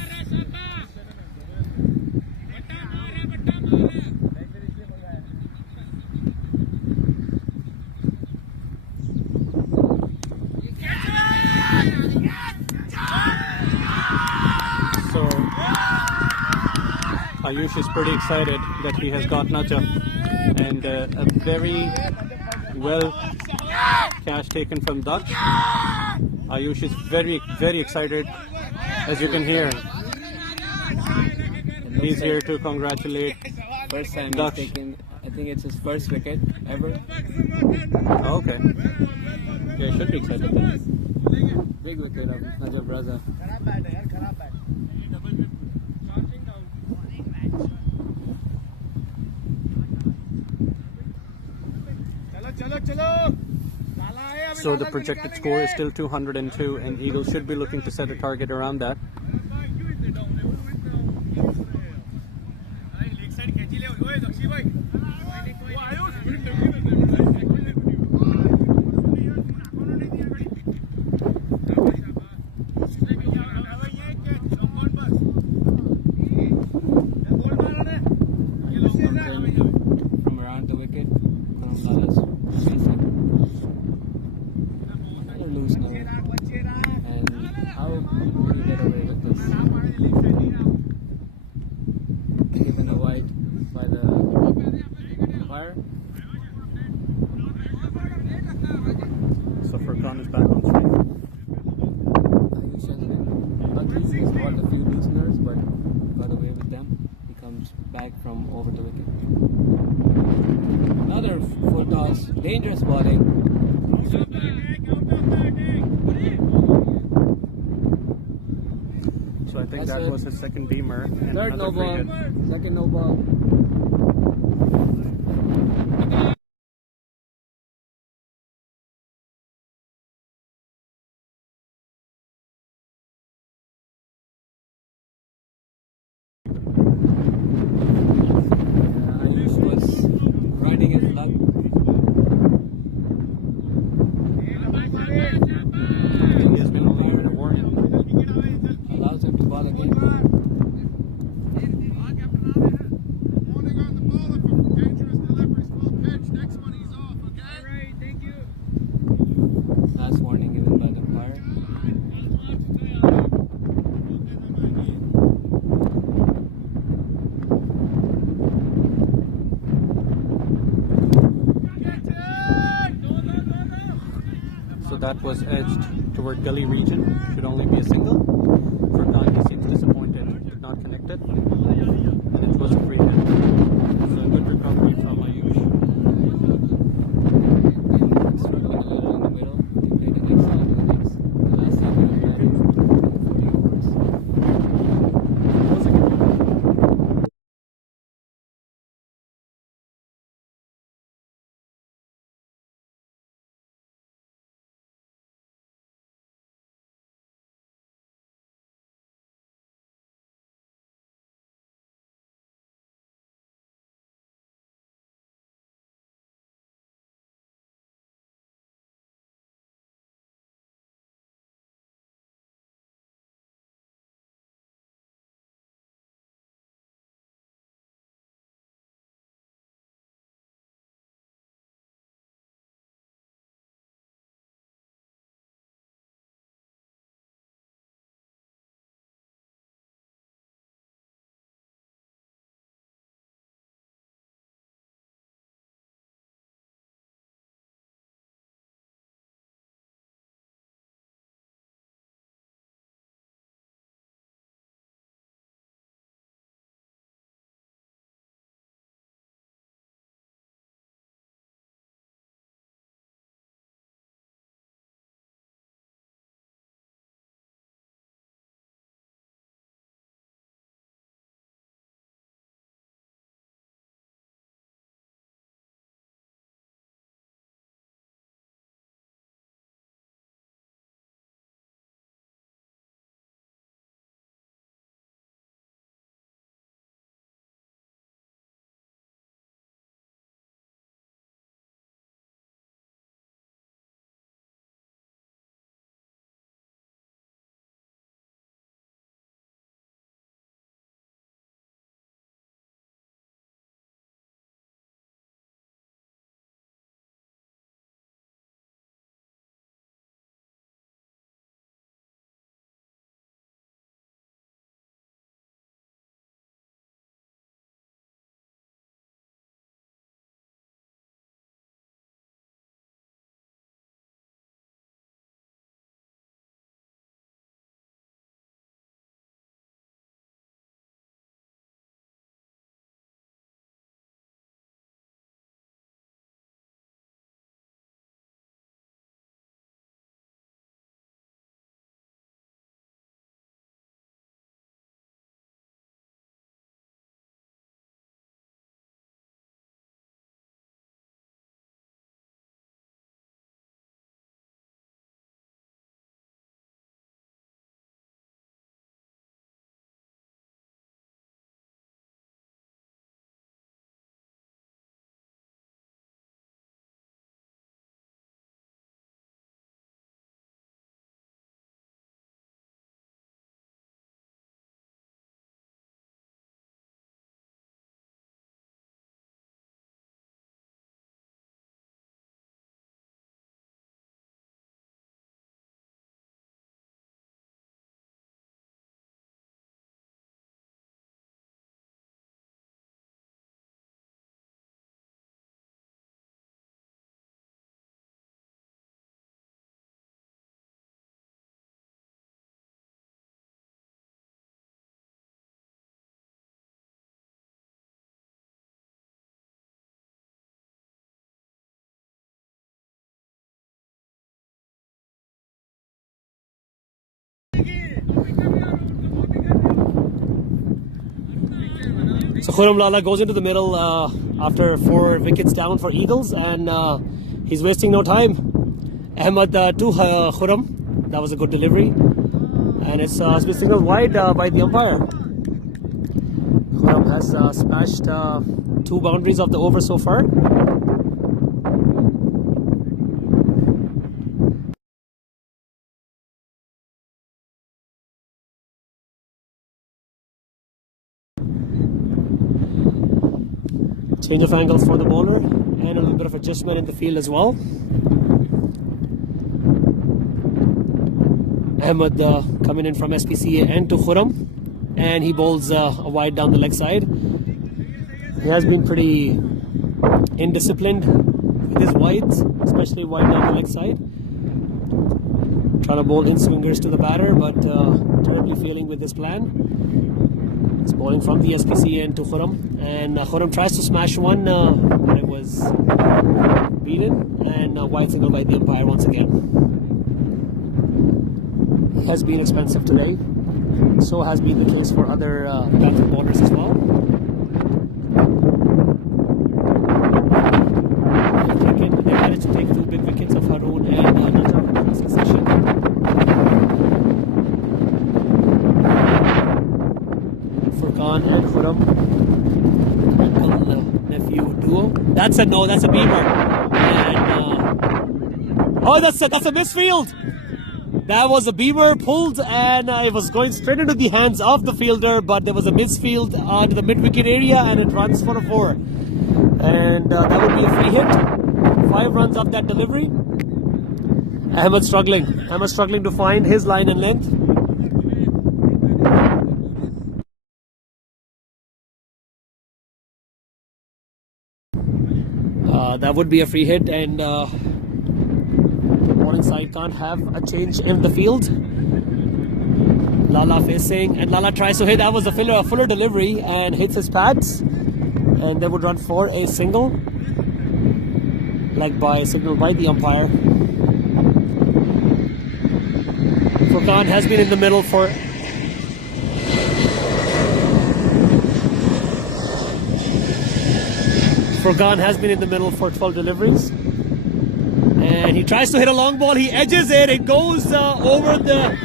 So Ayush is pretty excited that he has got Najaf, and a very well catch taken from Dutch. Ayush is very excited, as you can hear. He's here to congratulate First time Dutch. he's taken, I think it's his first wicket ever. Oh, okay. Yeah, he should be excited then. Big wicket of Najaf Raza. So the projected score is still 202, and Eagles should be looking to set a target around that. From around the wicket, Lala's facing. They're loose now. And how will you get away with this? Given a wide by the umpire. So Furkan is back on strike. Ayush has been lucky. He's bought a few looseners, but got away with them. He comes back from over the wicket. Another full toss, dangerous bowling. So I think That's that it. was his second beamer. And Third no another free ball, hit. second no ball. Ayush was riding his luck. He has been only given a warning. Allows him to bowl again. Last warning given by the umpire. that was edged toward gully region. Should only be a single. Furkan, he seems disappointed, did not connect it, and it was a free hit. So a good recovery from Ayush. Struggling a little in the middle. They played an excellent innings. The last time he was batting 40 overs. So Khurram Lala goes into the middle after 4 wickets down for Eagles, and he's wasting no time. Ahmed to Khurram. That was a good delivery, and it's been signaled wide by the umpire. Khurram has smashed 2 boundaries of the over so far. Change of angles for the bowler, and a little bit of adjustment in the field as well. Ahmed coming in from SPCA and to Khurram, and he bowls a wide down the leg side. He has been pretty indisciplined with his wides, especially wide down the leg side. Trying to bowl in swingers to the batter, but terribly failing with this plan. It's bowling from the SPC end to Khurram, and Khurram tries to smash one, but it was beaten, and wide signal by the umpire once again. Has been expensive today. So has been the case for other Panther bowlers as well. They managed to take 2 big wickets of Haroon and Najaf in succession. Furqan and Khurram, uncle-nephew duo. That's a no, that's a beamer. And oh, that's a misfield. That was a beamer pulled, and it was going straight into the hands of the fielder, but there was a misfield onto the mid-wicket area, and it runs for a 4. And that would be a free hit. 5 runs off that delivery. Ahmed struggling to find his line and length. That would be a free hit, and side can't have a change in the field. Lala facing, and Lala tries to hit. That was a fuller delivery and hits his pads, and they would run for a single, like by signal by the umpire. Furqan has been in the middle for Furqan has been in the middle for 12 deliveries. And he tries to hit a long ball. He edges it. It goes over the.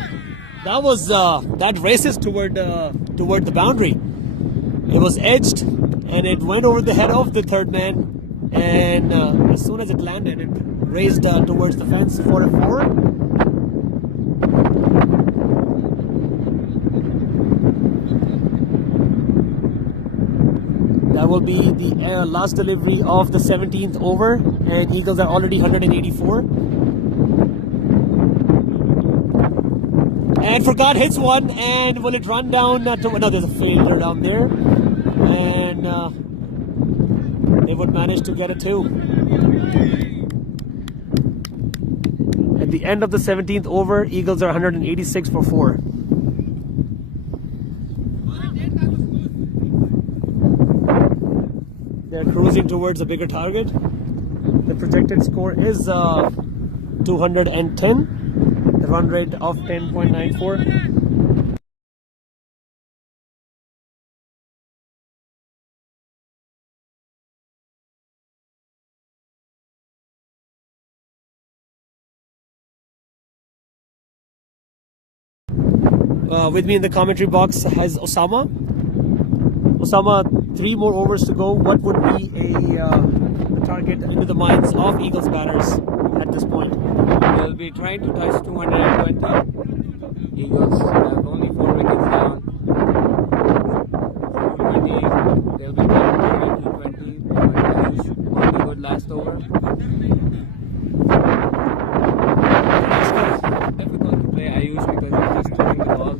That races toward the boundary. It was edged, and it went over the head of the third man. And as soon as it landed, it raised towards the fence for a 4. That will be the last delivery of the 17th over, and Eagles are already 184. And Furqan hits one, and will it run down? No, there's a failure down there, and they would manage to get a 2. At the end of the 17th over, Eagles are 186 for 4. They're cruising towards a bigger target. The projected score is 210. The run rate of 10.94. With me in the commentary box has Osama. Osama, 3 more overs to go. What would be a target into the minds of Eagles batters at this point? They'll be trying to touch 220. Eagles have only 4 wickets down. 220. They'll be trying to target 220. On the good last over. It's difficult to play Ayush because he's just throwing the ball.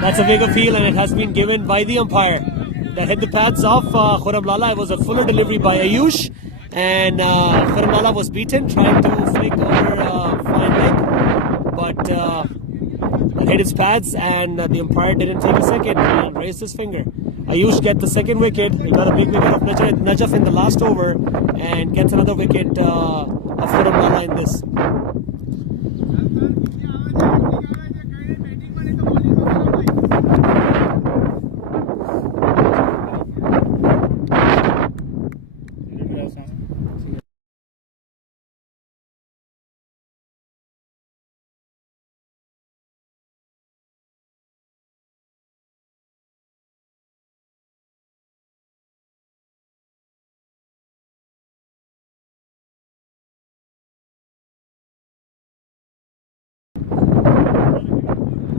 That's a big appeal, and it has been given by the umpire. That hit the pads of Khurram Lala. It was a fuller delivery by Ayush, and Khurram Lala was beaten trying to flick over fine leg, but it hit his pads, and the umpire didn't take a second and raised his finger. Ayush gets the second wicket. He got a big wicket of Najaf in the last over, and gets another wicket of Khurram Lala in this.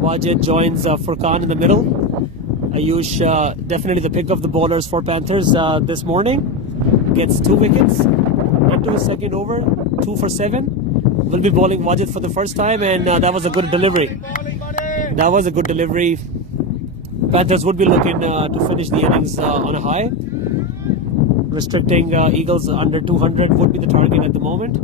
Wajid joins Furqan in the middle. Ayush, definitely the pick of the bowlers for Panthers this morning. Gets 2 wickets into his second over, 2 for 7. will be bowling Wajid for the first time, and that was a good delivery. That was a good delivery. Panthers would be looking to finish the innings on a high. Restricting Eagles under 200 would be the target at the moment.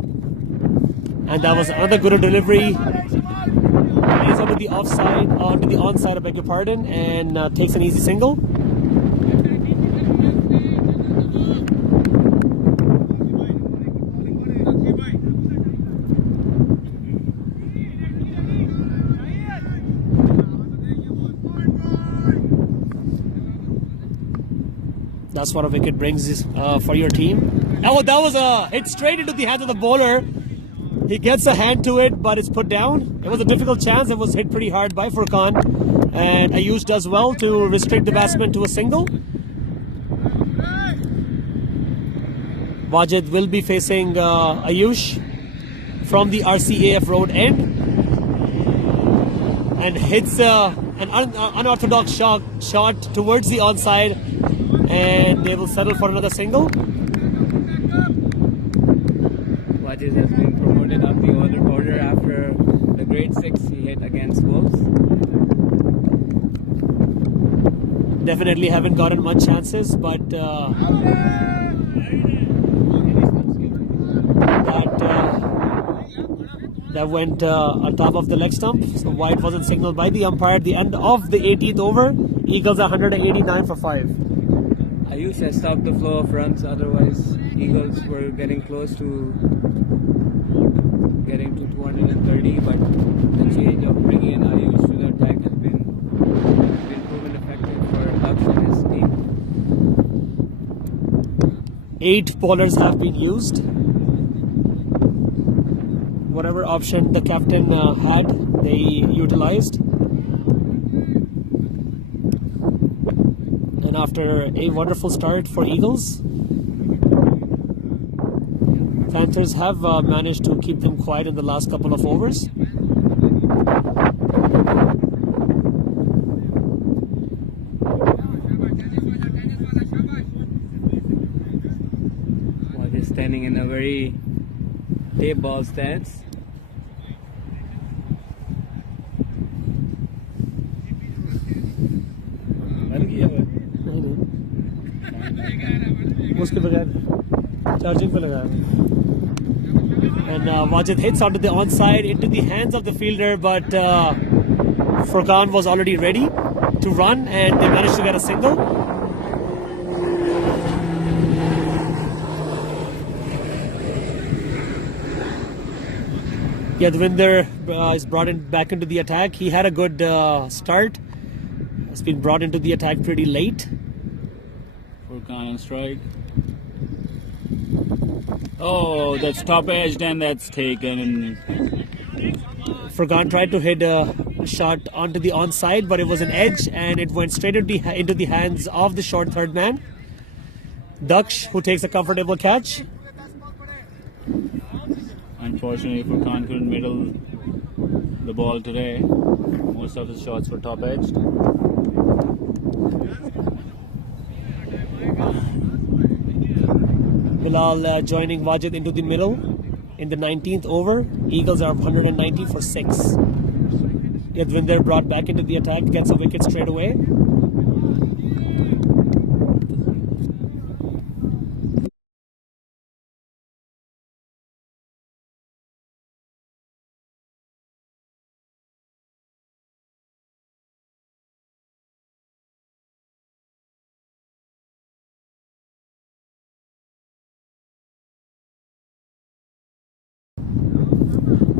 And that was another good delivery. He's onto the offside, onto the onside, I beg your pardon, and takes an easy single. That's what a wicket brings for your team. Oh, that was a hit straight into the hands of the bowler. He gets a hand to it, but it's put down. It was a difficult chance. It was hit pretty hard by Furqan. And Ayush does well to restrict the batsman to a single. Wajid will be facing Ayush from the RCAF road end. And hits an unorthodox shot towards the onside. And they will settle for another single. Wajid has been promoted up the order after the grade 6 he hit against Wolves. Definitely haven't gotten much chances, but that went on top of the leg stump. So wide wasn't signaled by the umpire at the end of the 18th over. Eagles are 189 for 5. Ayush has stopped the flow of runs, otherwise Eagles were getting close to getting to 230, but the change of bringing in Ayush to the attack has been proven effective for Bakr and his team. 8 bowlers have been used. Whatever option the captain had, they utilized. And after a wonderful start for Eagles, Panthers have managed to keep them quiet in the last couple of overs. Wajid standing in a very tape ball stance. उसके बगैर charging पे लगाया. And Wajid hits onto the onside into the hands of the fielder, but Furqan was already ready to run, and they managed to get a single. Yadvinder is brought in back into the attack. He had a good start. Has been brought into the attack pretty late. Furqan on strike. Oh, that's top edged and that's taken. Furqan tried to hit a shot onto the onside, but it was an edge and it went straight into the hands of the short third man, Daksh, who takes a comfortable catch. Unfortunately, Furqan couldn't middle the ball today. Most of his shots were top edged. Bilal joining Wajid into the middle in the 19th over. Eagles are 190 for 6. Yadvinder brought back into the attack, gets a wicket straight away.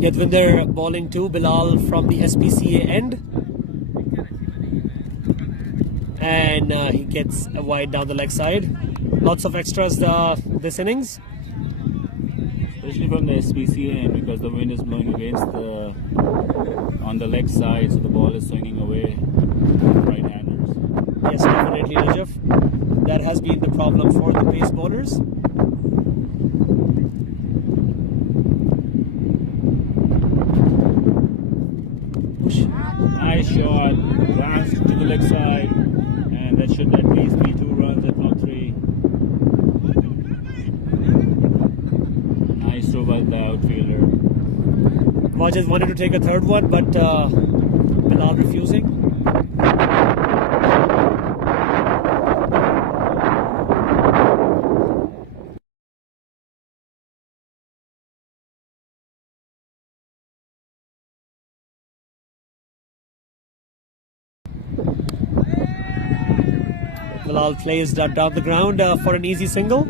Yadvinder bowling to Bilal from the SPCA end. And he gets a wide down the leg side. Lots of extras this innings. Especially from the SPCA end, because the wind is blowing against on the leg side, so the ball is swinging away right-handers. Yes, definitely, Rajaf. That has been the problem for the pace bowlers. Nice shot, glanced to the leg side, and that should at least be 2 runs, if not 3. Nice throw by the outfielder. Wajid wanted to take a third one, but Bilal refusing. Bilal plays down the ground for an easy single.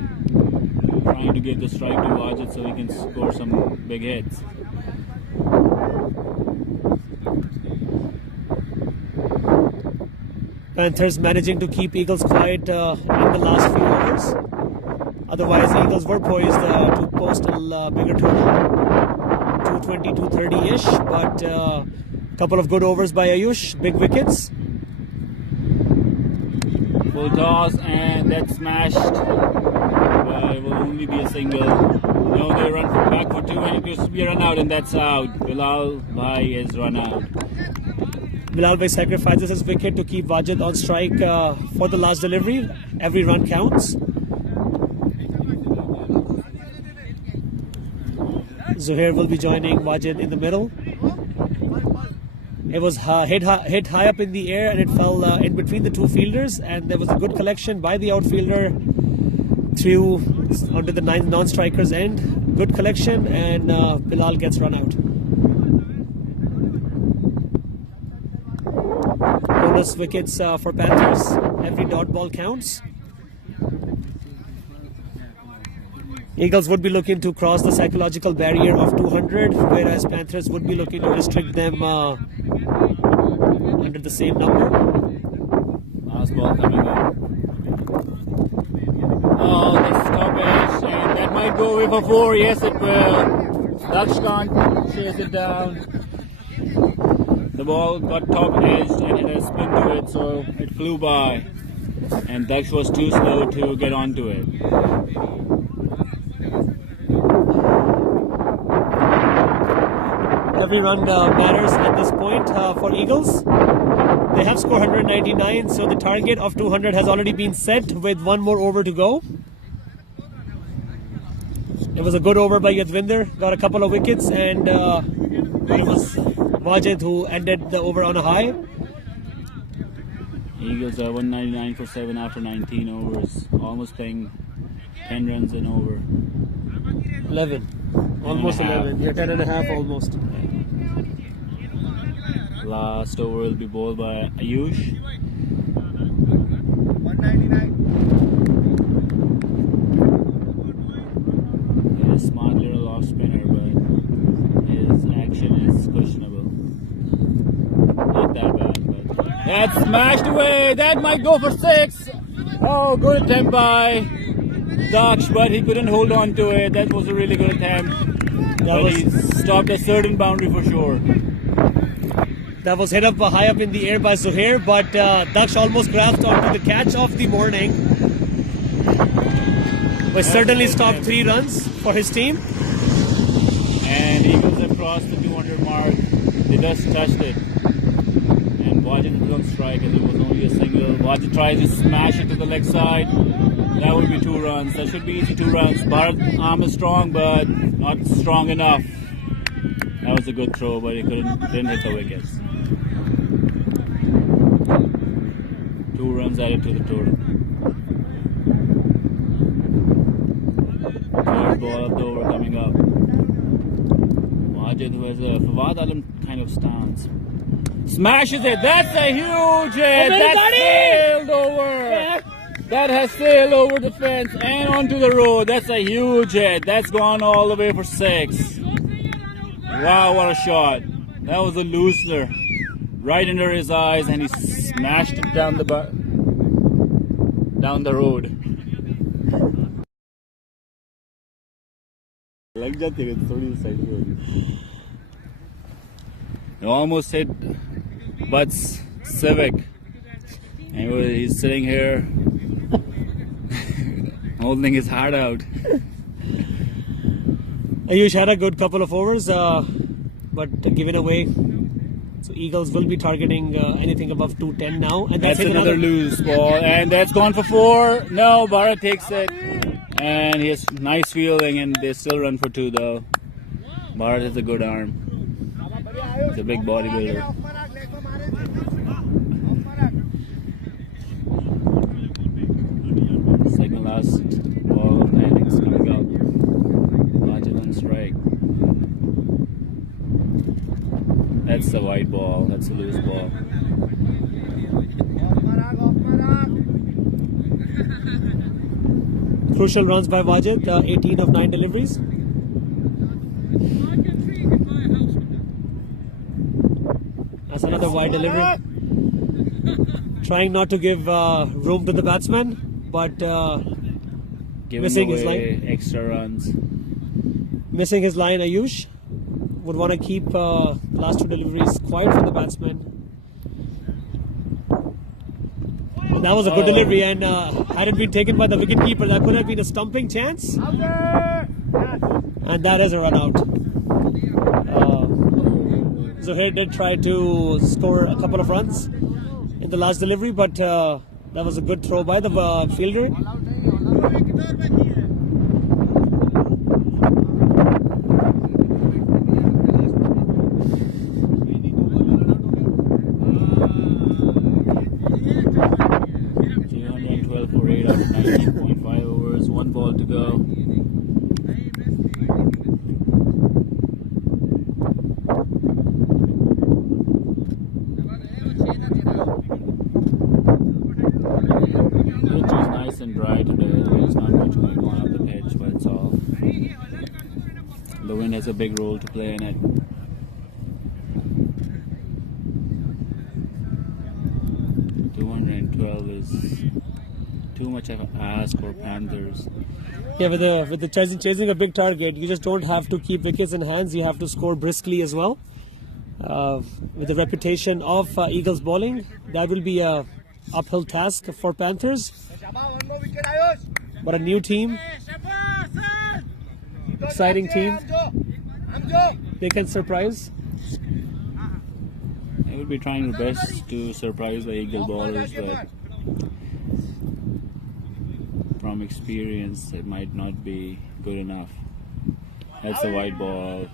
Trying to get the strike to Wajid so he can score some big hits. Panthers managing to keep Eagles quiet in the last few overs. Otherwise, Eagles were poised to post a bigger total, 220, 230-ish. But a couple of good overs by Ayush, big wickets. Full toss and that's smashed. But it will only be a single. No, they run back for two and it could be a run out and that's out. Bilal Bhai is run out. Bilal Bhai sacrifices his wicket to keep Wajid on strike for the last delivery. Every run counts. Zuhair will be joining Wajid in the middle. It was hit high up in the air and it fell in between the two fielders, and there was a good collection by the outfielder through onto the non-striker's end. Good collection, and Bilal gets run out. Bonus wickets for Panthers. Every dot ball counts. Eagles would be looking to cross the psychological barrier of 200, whereas Panthers would be looking to restrict them under the same number. Last ball coming up. Oh, that's stoppage, and that might go away for four. Yes, it will. Daksh can't chase it down. The ball got top edged and it has spin to it, so it flew by. And Daksh was too slow to get onto it. Every run matters at this point for Eagles. They have scored 199, so the target of 200 has already been set with one more over to go. It was a good over by Yadvinder, got a couple of wickets, and it was Wajid who ended the over on a high. Eagles are 199 for 7 after 19 overs, almost playing 10 runs in over. 11. Almost 11. Yeah, 10 and a half almost. Last over will be bowled by Ayush. 199. He's a smart little off spinner, but his action is questionable. Not that bad, but that's smashed away. That might go for 6. Oh, good attempt by Daksh, but he couldn't hold on to it. That was a really good attempt. But he stopped a certain boundary for sure. That was hit up high up in the air by Zuhair, but Daksh almost grabbed onto the catch of the morning. But certainly stopped 3 runs for his team. And Eagles have crossed the 200 mark. They just touched it. And Wajid is on strike as it was only a single. Wajid tries to smash it to the leg side. That would be 2 runs. That should be easy 2 runs. Bharat's arm is strong, but not strong enough. That was a good throw, but he didn't hit the wickets. 2 runs added to the total. Third ball of the over coming up. Wajid, who has a Fawad Alam kind of stance, smashes it. That's a huge hit. That sailed over. That has sailed over the fence and onto the road. That's a huge hit. That's gone all the way for 6. Wow, what a shot. That was a loosener. Right under his eyes, and he smashed it down the road. He almost hit Butts Civic. And he's sitting here holding his heart out. Ayush had a good couple of overs, but given away. So Eagles will be targeting anything above 210 now. And that's another loose ball. And that's gone for 4. No, Bharat takes it. And he has nice fielding, and they still run for 2 though. Bharat has a good arm. He's a big bodybuilder. Second last ball of the innings coming up. Wajid on strike. That's the white ball. That's a loose ball. Crucial runs by Wajid, 18 of 9 deliveries. That's another wide delivery. Trying not to give room to the batsman, but Giving missing his away line. extra runs. Missing his line, Ayush. Would want to keep last 2 deliveries quiet for the batsman. That was a good delivery, and had it been taken by the wicketkeeper, that could have been a stumping chance. And that is a run out. Zuhair did try to score a couple of runs in the last delivery, but that was a good throw by the fielder. For 8 out of 19.5 overs, 1 ball to go. Pitch is nice and dry today. There's not much going on the pitch, but it's all. The wind has a big role to play in it. $212 is too much of an ask for Panthers. Yeah, with the chasing a big target, you just don't have to keep wickets in hands. You have to score briskly as well. With the reputation of Eagles bowling, that will be a uphill task for Panthers. But a new team, exciting team. They can surprise. They would be trying their best to surprise the Eagle bowlers, but from experience, it might not be good enough. That's a white ball.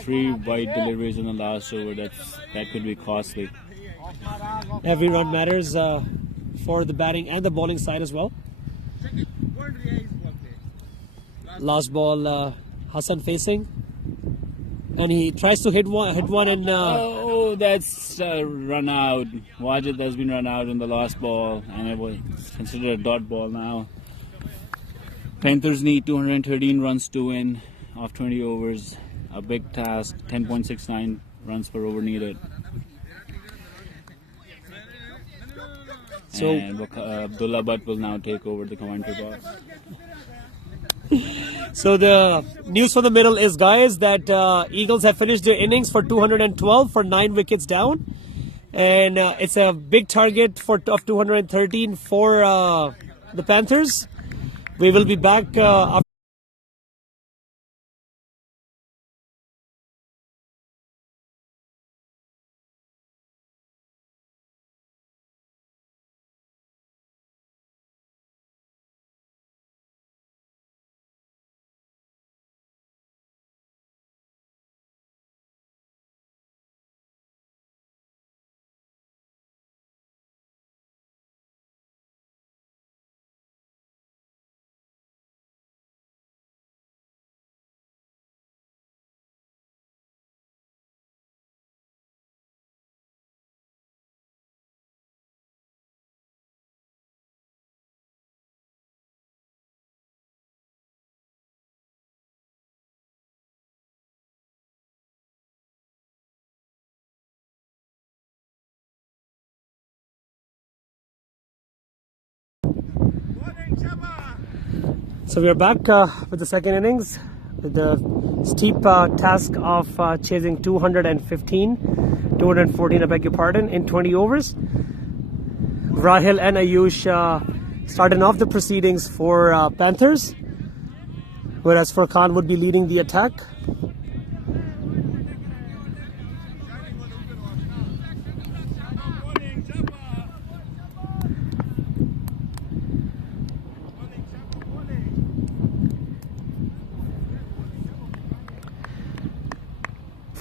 3 wide deliveries in the last over. That could be costly. Every run matters for the batting and the bowling side as well. Last ball, Hassan facing, and he tries to hit one, and Oh, that's run out. Wajid has been run out in the last ball, and it was considered a dot ball now. Panthers need 213 runs to win off 20 overs. A big task. 10.69 runs per over needed. So- and Abdullah Butt will now take over the commentary box. so the news for the middle is, guys, that Eagles have finished their innings for 212 for 9 wickets down, and it's a big target of 213 for the Panthers. We will be back after. So we are back with the second innings, with the steep task of chasing 214, I beg your pardon, in 20 overs. Rahil and Ayush starting off the proceedings for Panthers, whereas Furqan would be leading the attack.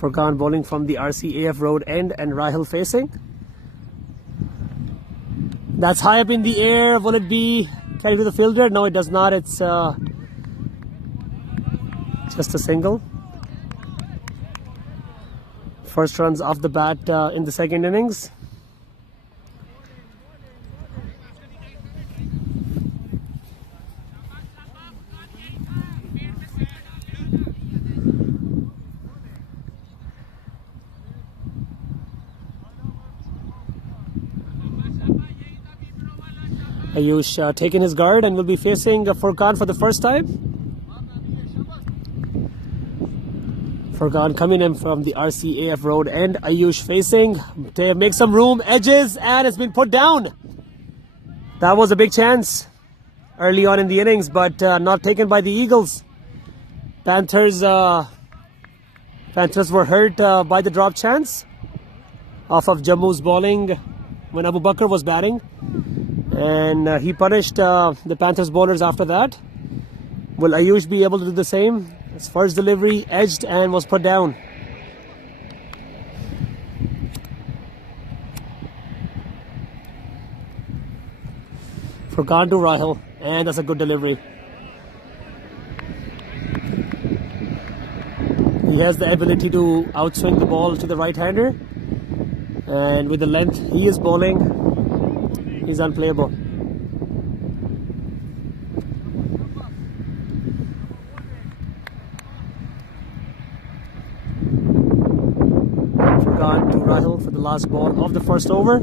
Furqan bowling from the RCAF road end and Rahil facing. That's high up in the air. Will it be carried to the fielder? No, it does not. It's just a single. First runs off the bat in the second innings. Ayush taking his guard and will be facing Furqan for the first time. Furqan coming in from the RCAF road and Ayush facing. They make some room, edges, and it's been put down. That was a big chance early on in the innings, but not taken by the Eagles. Panthers were hurt by the drop chance off of Jammu's bowling when Abu Bakr was batting. And he punished the Panthers bowlers after that. Will Ayush be able to do the same? His first delivery edged and was put down. Furqan to Rahil, and that's a good delivery. He has the ability to outswing the ball to the right-hander, and with the length he is bowling, he's unplayable. Furqan to Rahil for the last ball of the first over.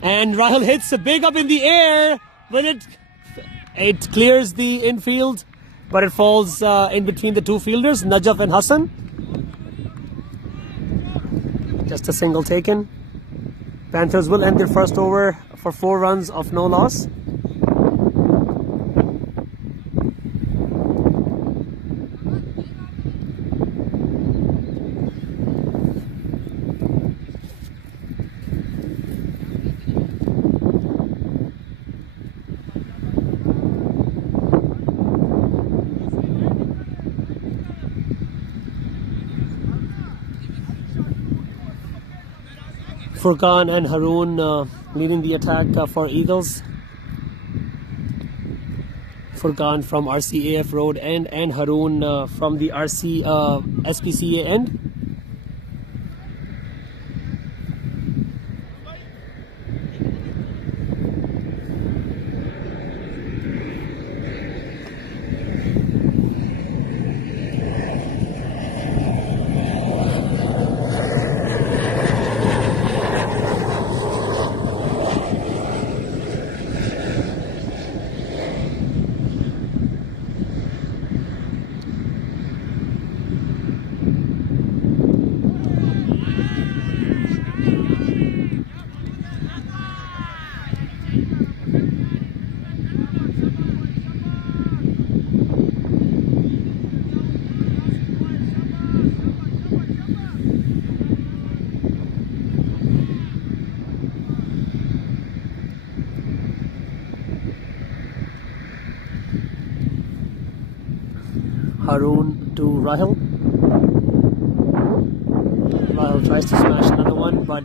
And Rahil hits a big up in the air. When it clears the infield, but it falls in between the two fielders, Najaf and Hassan. Just a single taken. Panthers will end their first over for 4 runs of no loss. Furqan and Haroon leading the attack for Eagles. Furqan from RCAF road end and Haroon from the SPCA end. Haroon to Rahil. Rahil tries to smash another one, but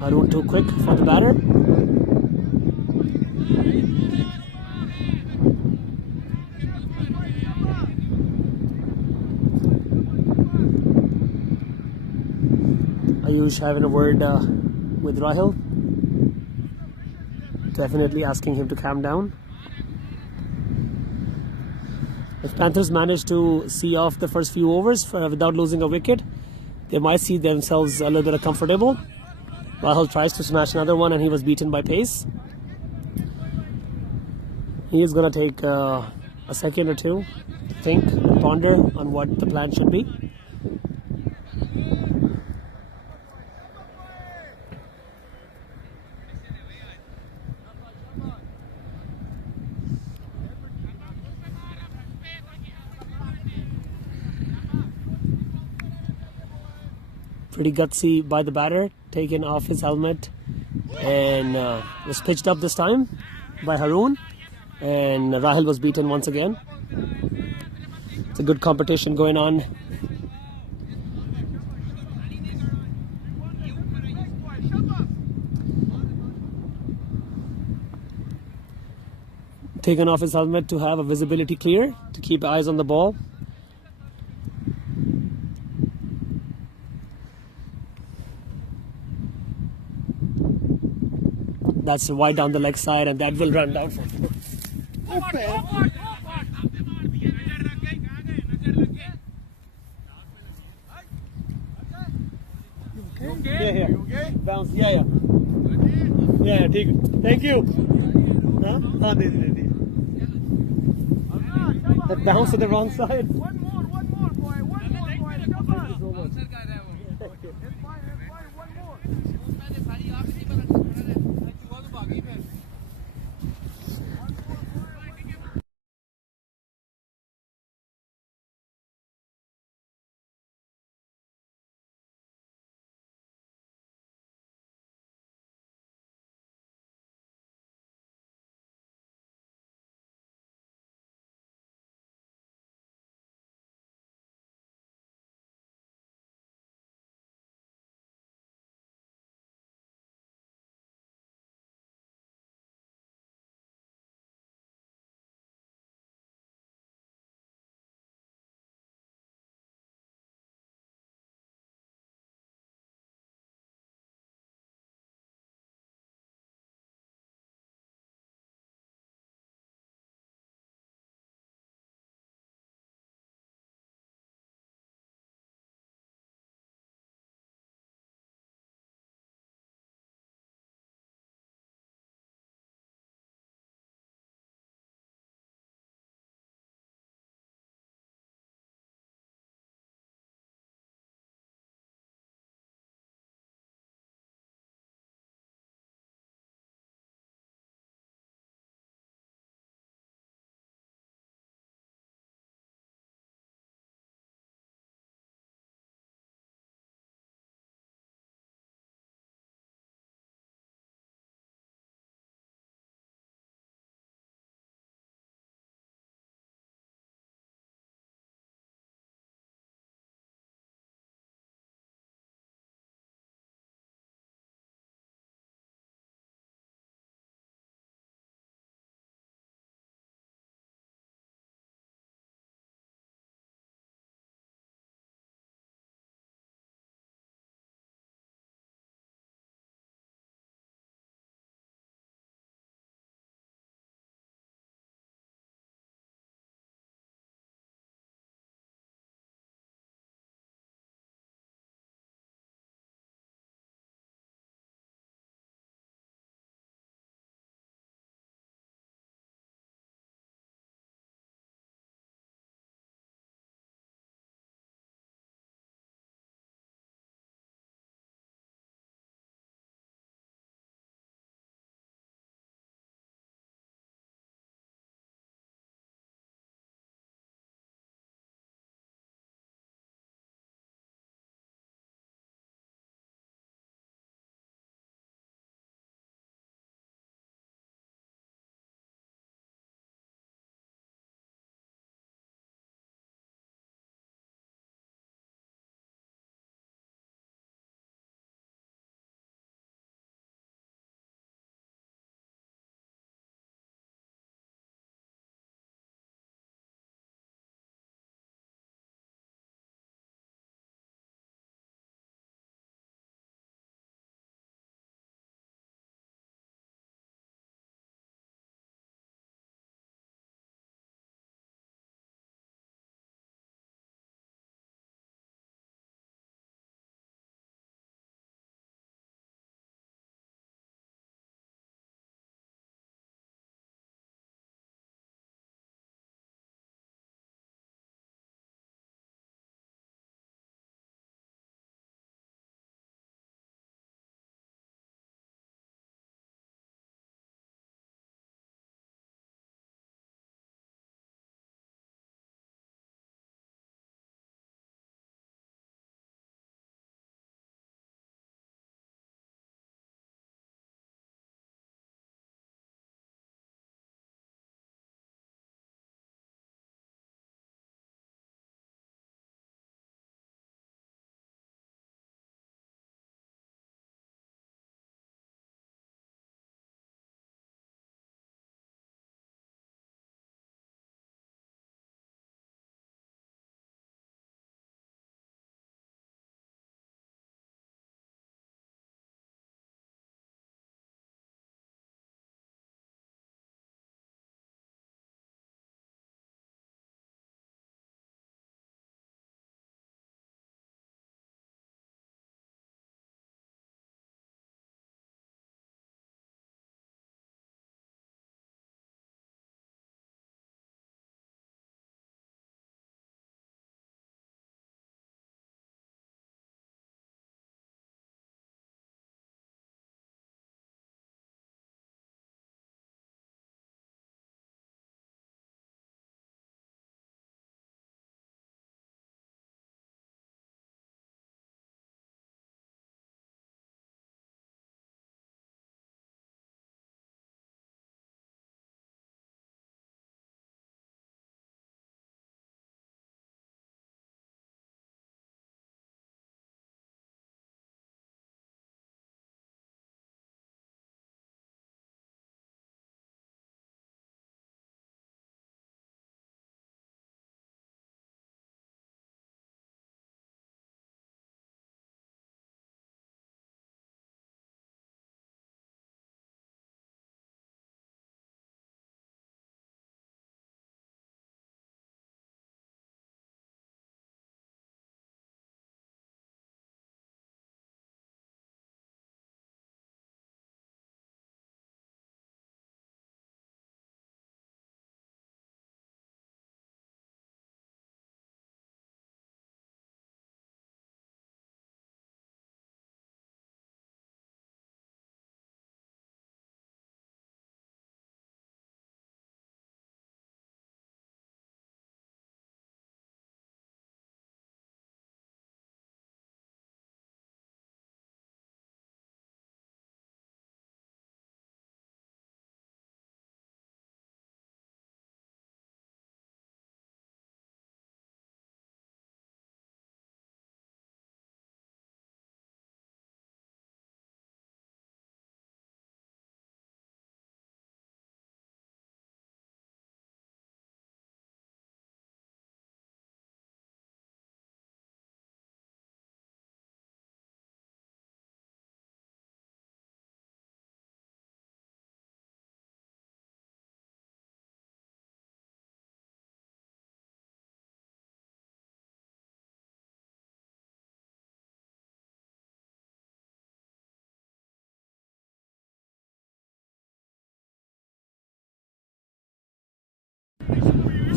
Haroon too quick for the batter. Ayush having a word with Rahil. Definitely asking him to calm down. If Panthers manage to see off the first few overs without losing a wicket, they might see themselves a little bit comfortable. Rahil tries to smash another one and he was beaten by pace. He is going to take a second or two to think and ponder on what the plan should be. Pretty gutsy by the batter, taken off his helmet and was pitched up this time by Haroon, and Rahil was beaten once again. It's a good competition going on taken off his helmet to have a visibility clear, to keep eyes on the ball. That's wide down the leg side, and that will run down for four. Yeah. Bounce. Yeah. ठीक. Thank you. हाँ दे. That bounce to the wrong side. One more, boy. One more, boy.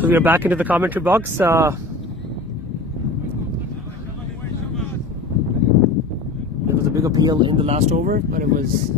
So we are back into the commentary box. There was a big appeal in the last over, but it was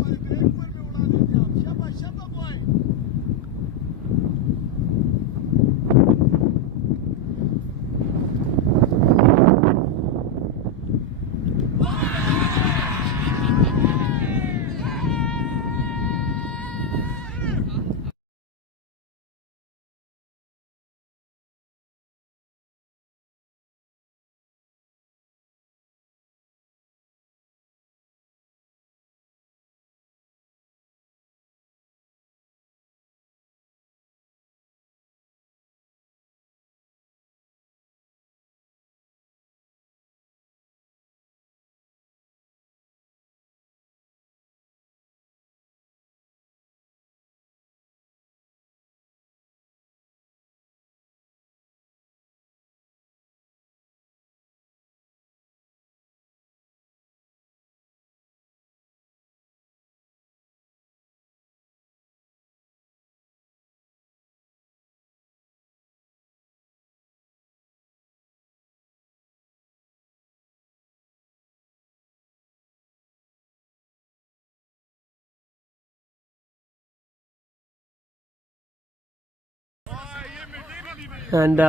and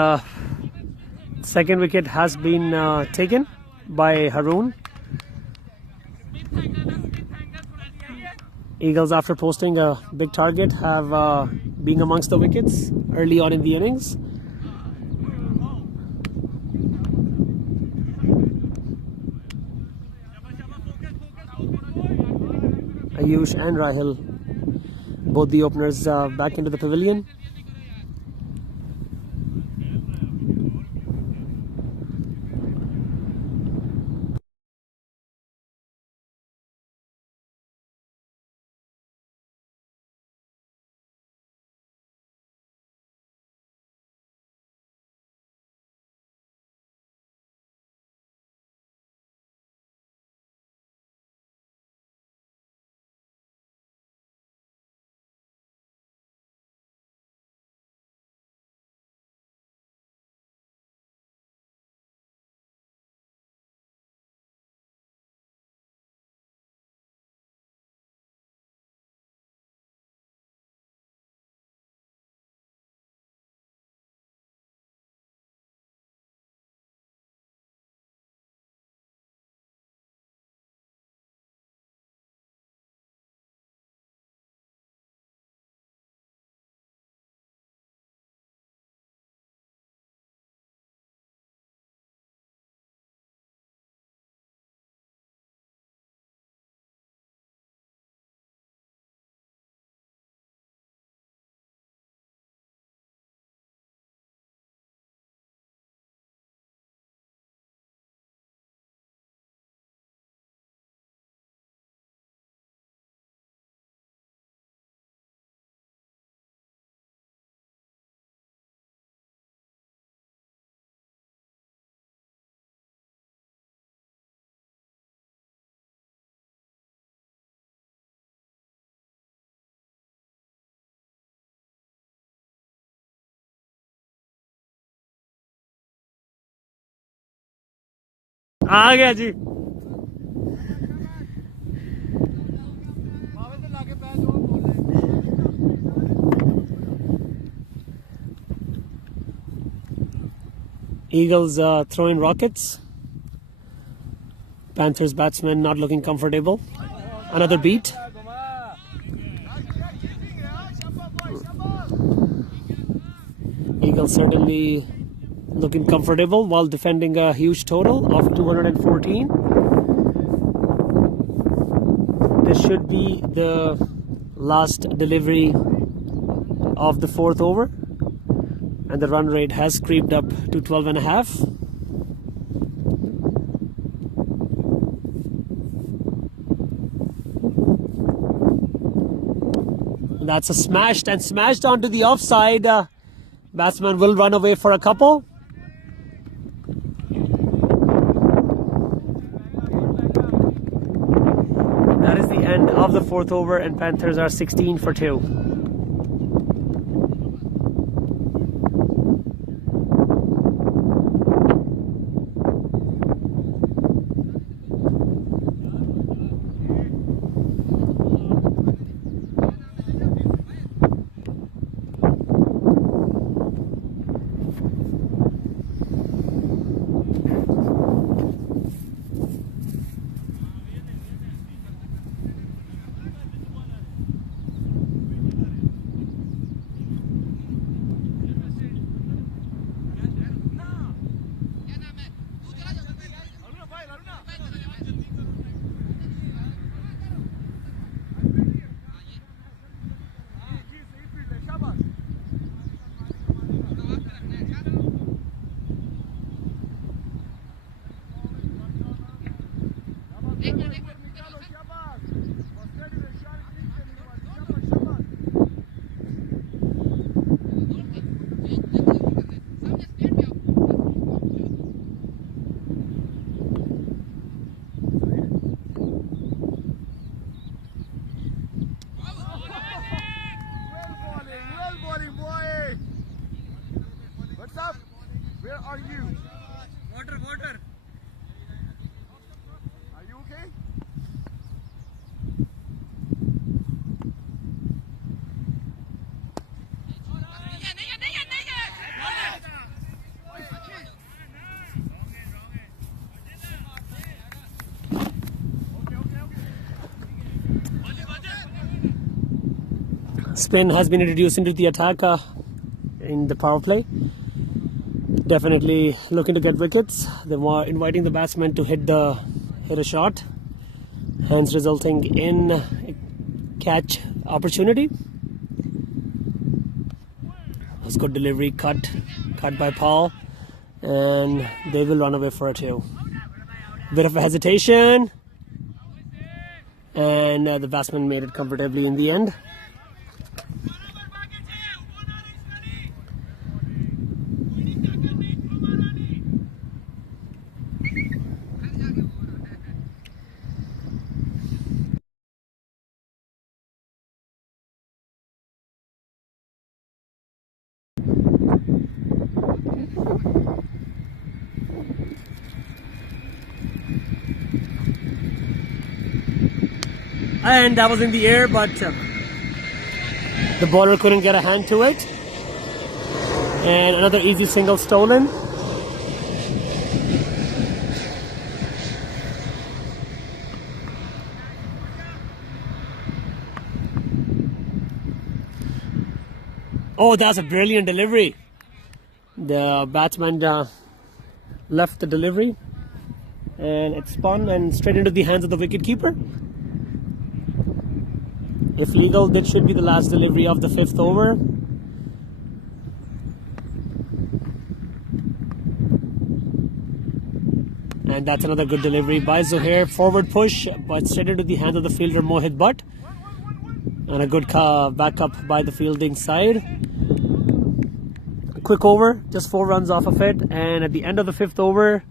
second wicket has been taken by Haroon. Eagles, after posting a big target, have been amongst the wickets early on in the innings. Ayush and Rahil, both the openers, back into the pavilion. आ गया जी. Eagles throwing rockets. Panthers batsmen not looking comfortable. Another beat. Eagles certainly looking comfortable while defending a huge total of 214. This should be the last delivery of the fourth over, and the run rate has creeped up to 12.5. That's a smashed and smashed onto the offside. Batsman will run away for a couple. That is the end of the fourth over, and Panthers are 16 for 2. Well bowling, boy. What's up? Where are you? Water. Are you okay? Spin has been introduced into the attack in the power play. Definitely looking to get wickets. They were inviting the batsman to hit a shot, hence resulting in a catch opportunity. It was good delivery, cut by Paul, and they will run away for a 2. Bit of a hesitation, and the batsman made it comfortably in the end. And that was in the air, but the bowler couldn't get a hand to it. And another easy single stolen. Oh, that's a brilliant delivery. The batsman left the delivery, and it spun and straight into the hands of the wicketkeeper. If legal, that should be the last delivery of the 5th over. And that's another good delivery by Zuhair. Forward push, but straight into the hands of the fielder Mohit Butt. And a good backup by the fielding side. A quick over, just 4 runs off of it. And at the end of the 5th over,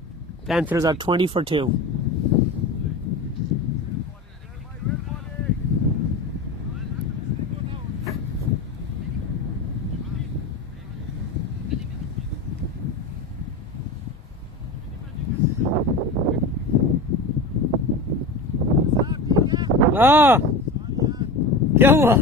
Panthers are 20 for 2. क्या हुआ?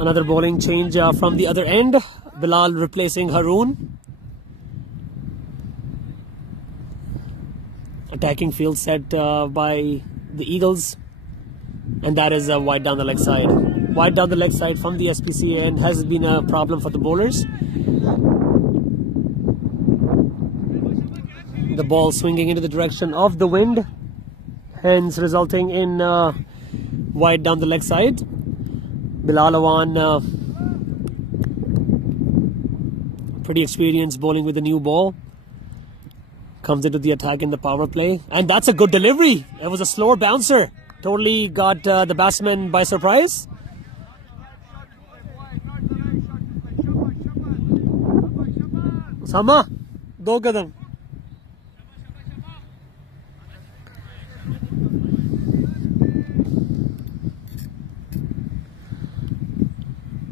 Another bowling change from the other end. Bilal replacing Haroon. Attacking field set by the Eagles. And that is wide down the leg side. Wide down the leg side from the SPCA and has been a problem for the bowlers. The ball swinging into the direction of the wind, hence resulting in wide down the leg side. Bilal Awan, pretty experienced bowling with a new ball, comes into the attack in the power play, and that's a good delivery. It was a slower bouncer, totally got the batsman by surprise. Sama, 2 kadam.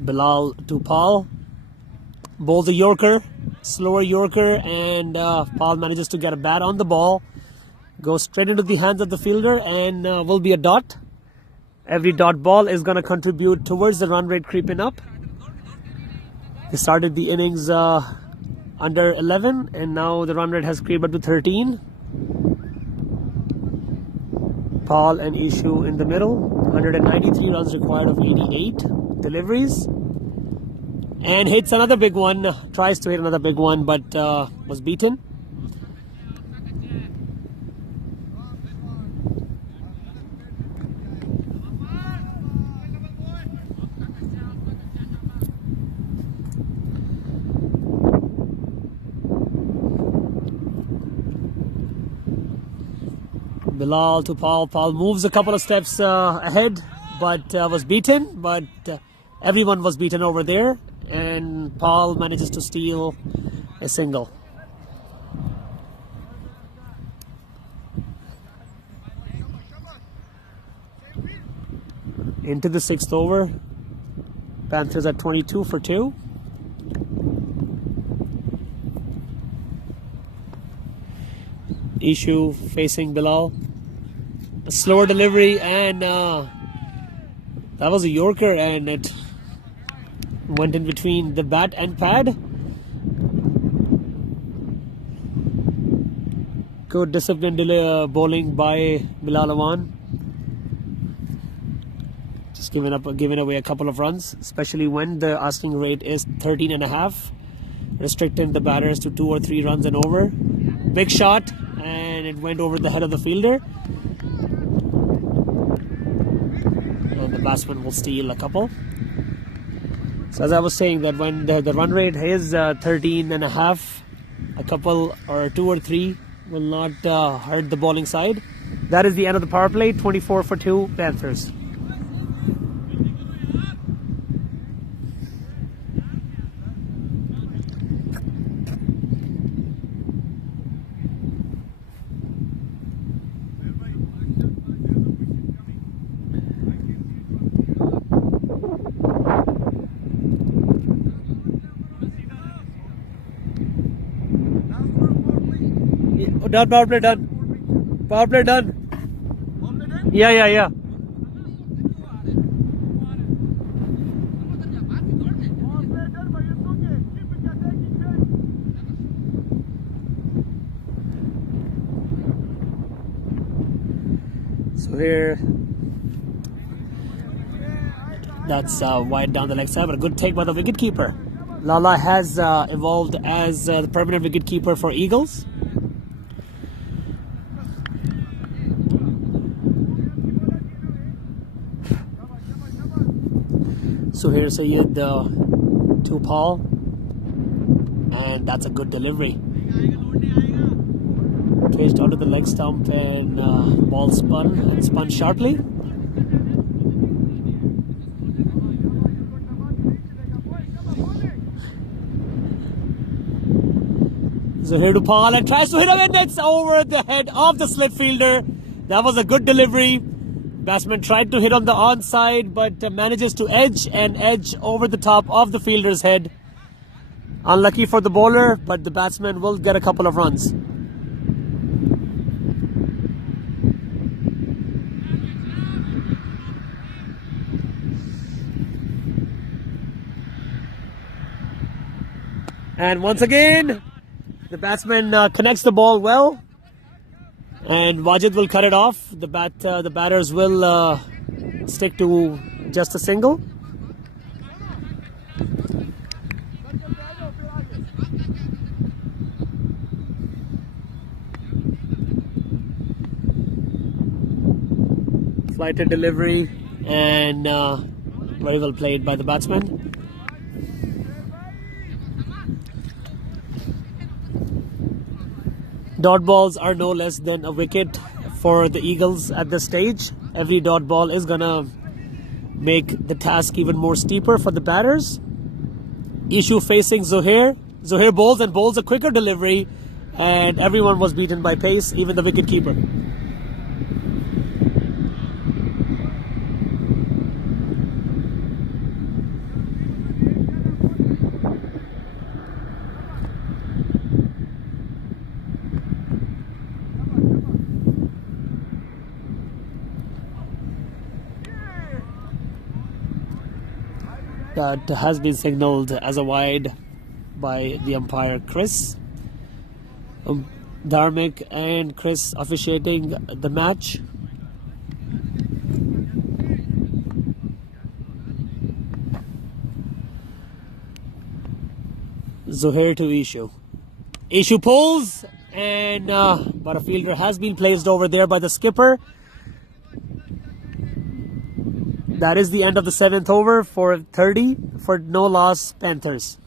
Bilal to Paul, bowls a Yorker, slower Yorker, and Paul manages to get a bat on the ball, goes straight into the hands of the fielder, and will be a dot. Every dot ball is going to contribute towards the run rate creeping up. He started the innings under 11, and now the run rate has creeped up to 13. Paul and Ishu in the middle. 193 runs required of 88 deliveries. And hits another big one. Tries to hit another big one, but was beaten. Bilal to Paul. Paul moves a couple of steps ahead, but was beaten. But everyone was beaten over there, and Paul manages to steal a single. Into the 6th over. Panthers at 22 for 2. Ishu facing Bilal. A slower delivery, and that was a Yorker, and it went in between the bat and pad. Good disciplined bowling by Bilal Awan. Just giving away a couple of runs, especially when the asking rate is 13.5, restricting the batters to 2 or 3 runs and over. Big shot, and it went over the head of the fielder. And the batsman will steal a couple. So as I was saying, that when the run rate is 13.5, a couple or 2 or 3 will not hurt the bowling side. That is the end of the power play. 24 for 2 Panthers. Done, power play done. Power play done. Yeah. So here, that's wide down the leg side, but a good take by the wicketkeeper. Lala has evolved as the permanent wicketkeeper for Eagles. So here's Sayed to Paul, and that's a good delivery. Caged onto the leg stump, and ball spun sharply. Zohair to Paul, and tries to hit again. That's over the head of the slip fielder. That was a good delivery. Batsman tried to hit on the onside, but manages to edge over the top of the fielder's head. Unlucky for the bowler, but the batsman will get a couple of runs. And once again, the batsman connects the ball well. And Wajid will cut it off. The batters will stick to just a single. Flighted delivery, and very well played by the batsman. Dot balls are no less than a wicket for the Eagles at this stage. Every dot ball is gonna make the task even more steeper for the batters. Ishu facing Zohair. Zohair bowls a quicker delivery, and everyone was beaten by pace, even the wicketkeeper. That has been signalled as a wide by the umpire Chris. Dharmic and Chris officiating the match. Zuhair to Ishu. Ishu pulls, and but a fielder has been placed over there by the skipper. That is the end of the 7th over for 30 for no loss Panthers.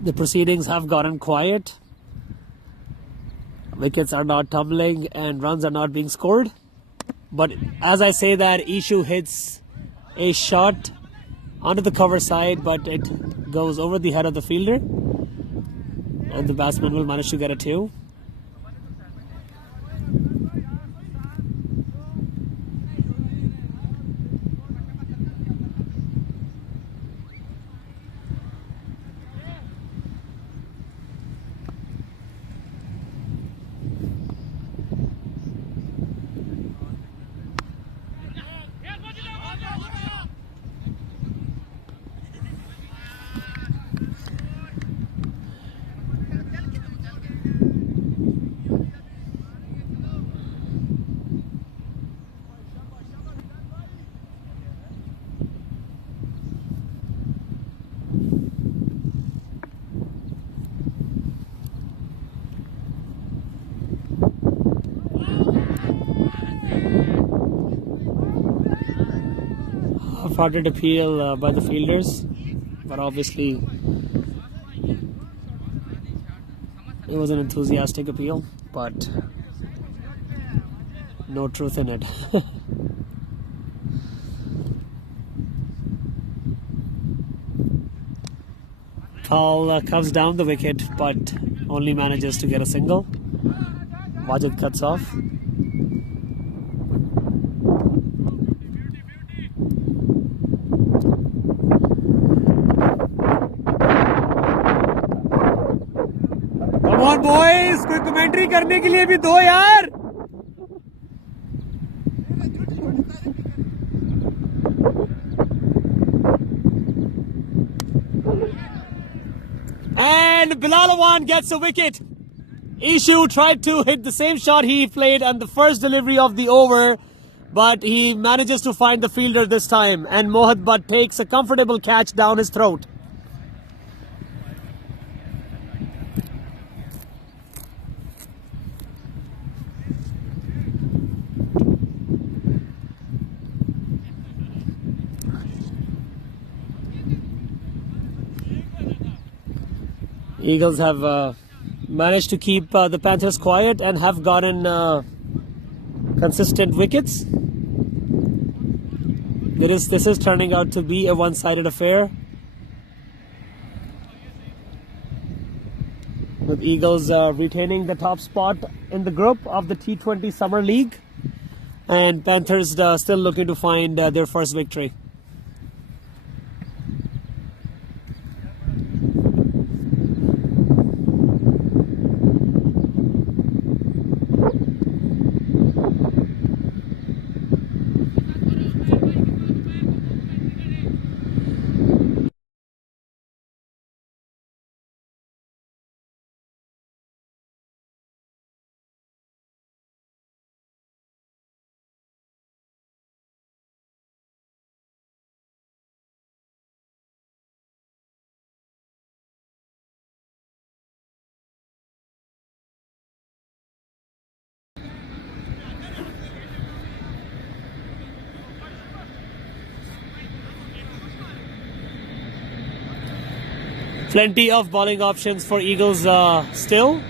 The proceedings have gotten quiet. Wickets are not tumbling and runs are not being scored. But as I say that, Ishu hits a shot onto the cover side, but it goes over the head of the fielder. And the batsman will manage to get a 2. Half-hearted appeal by the fielders, but obviously it was an enthusiastic appeal, but no truth in it. Tal comes down the wicket, but only manages to get a single. Wajid cuts off. Come on boys, कोई commentary करने के लिए भी दो यार. And Bilal Awan gets a wicket. Ishu tried to hit the same shot he played on the first delivery of the over, but he manages to find the fielder this time, and Mohit Butt takes a comfortable catch down his throat. Eagles have managed to keep the Panthers quiet and have gotten consistent wickets. This is turning out to be a one-sided affair, with Eagles retaining the top spot in the group of the T20 Summer League, and Panthers still looking to find their first victory. Plenty of bowling options for Eagles still.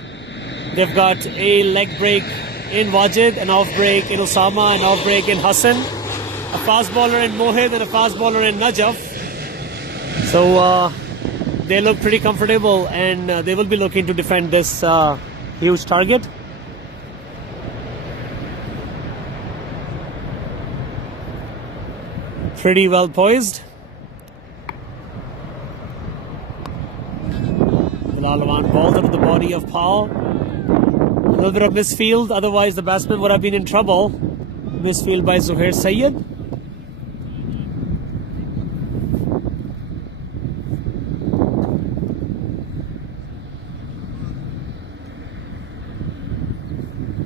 They've got a leg break in Wajid, an off break in Osama, an off break in Hassan, a fast bowler in Mohit, and a fast bowler in Najaf. So they look pretty comfortable, and they will be looking to defend this huge target. Pretty well poised. Bilal Lawan balls out of the body of Paul. A little bit of misfield, otherwise the batsman would have been in trouble. Misfield by Zuhair Sayyid.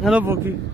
Hello, Boki.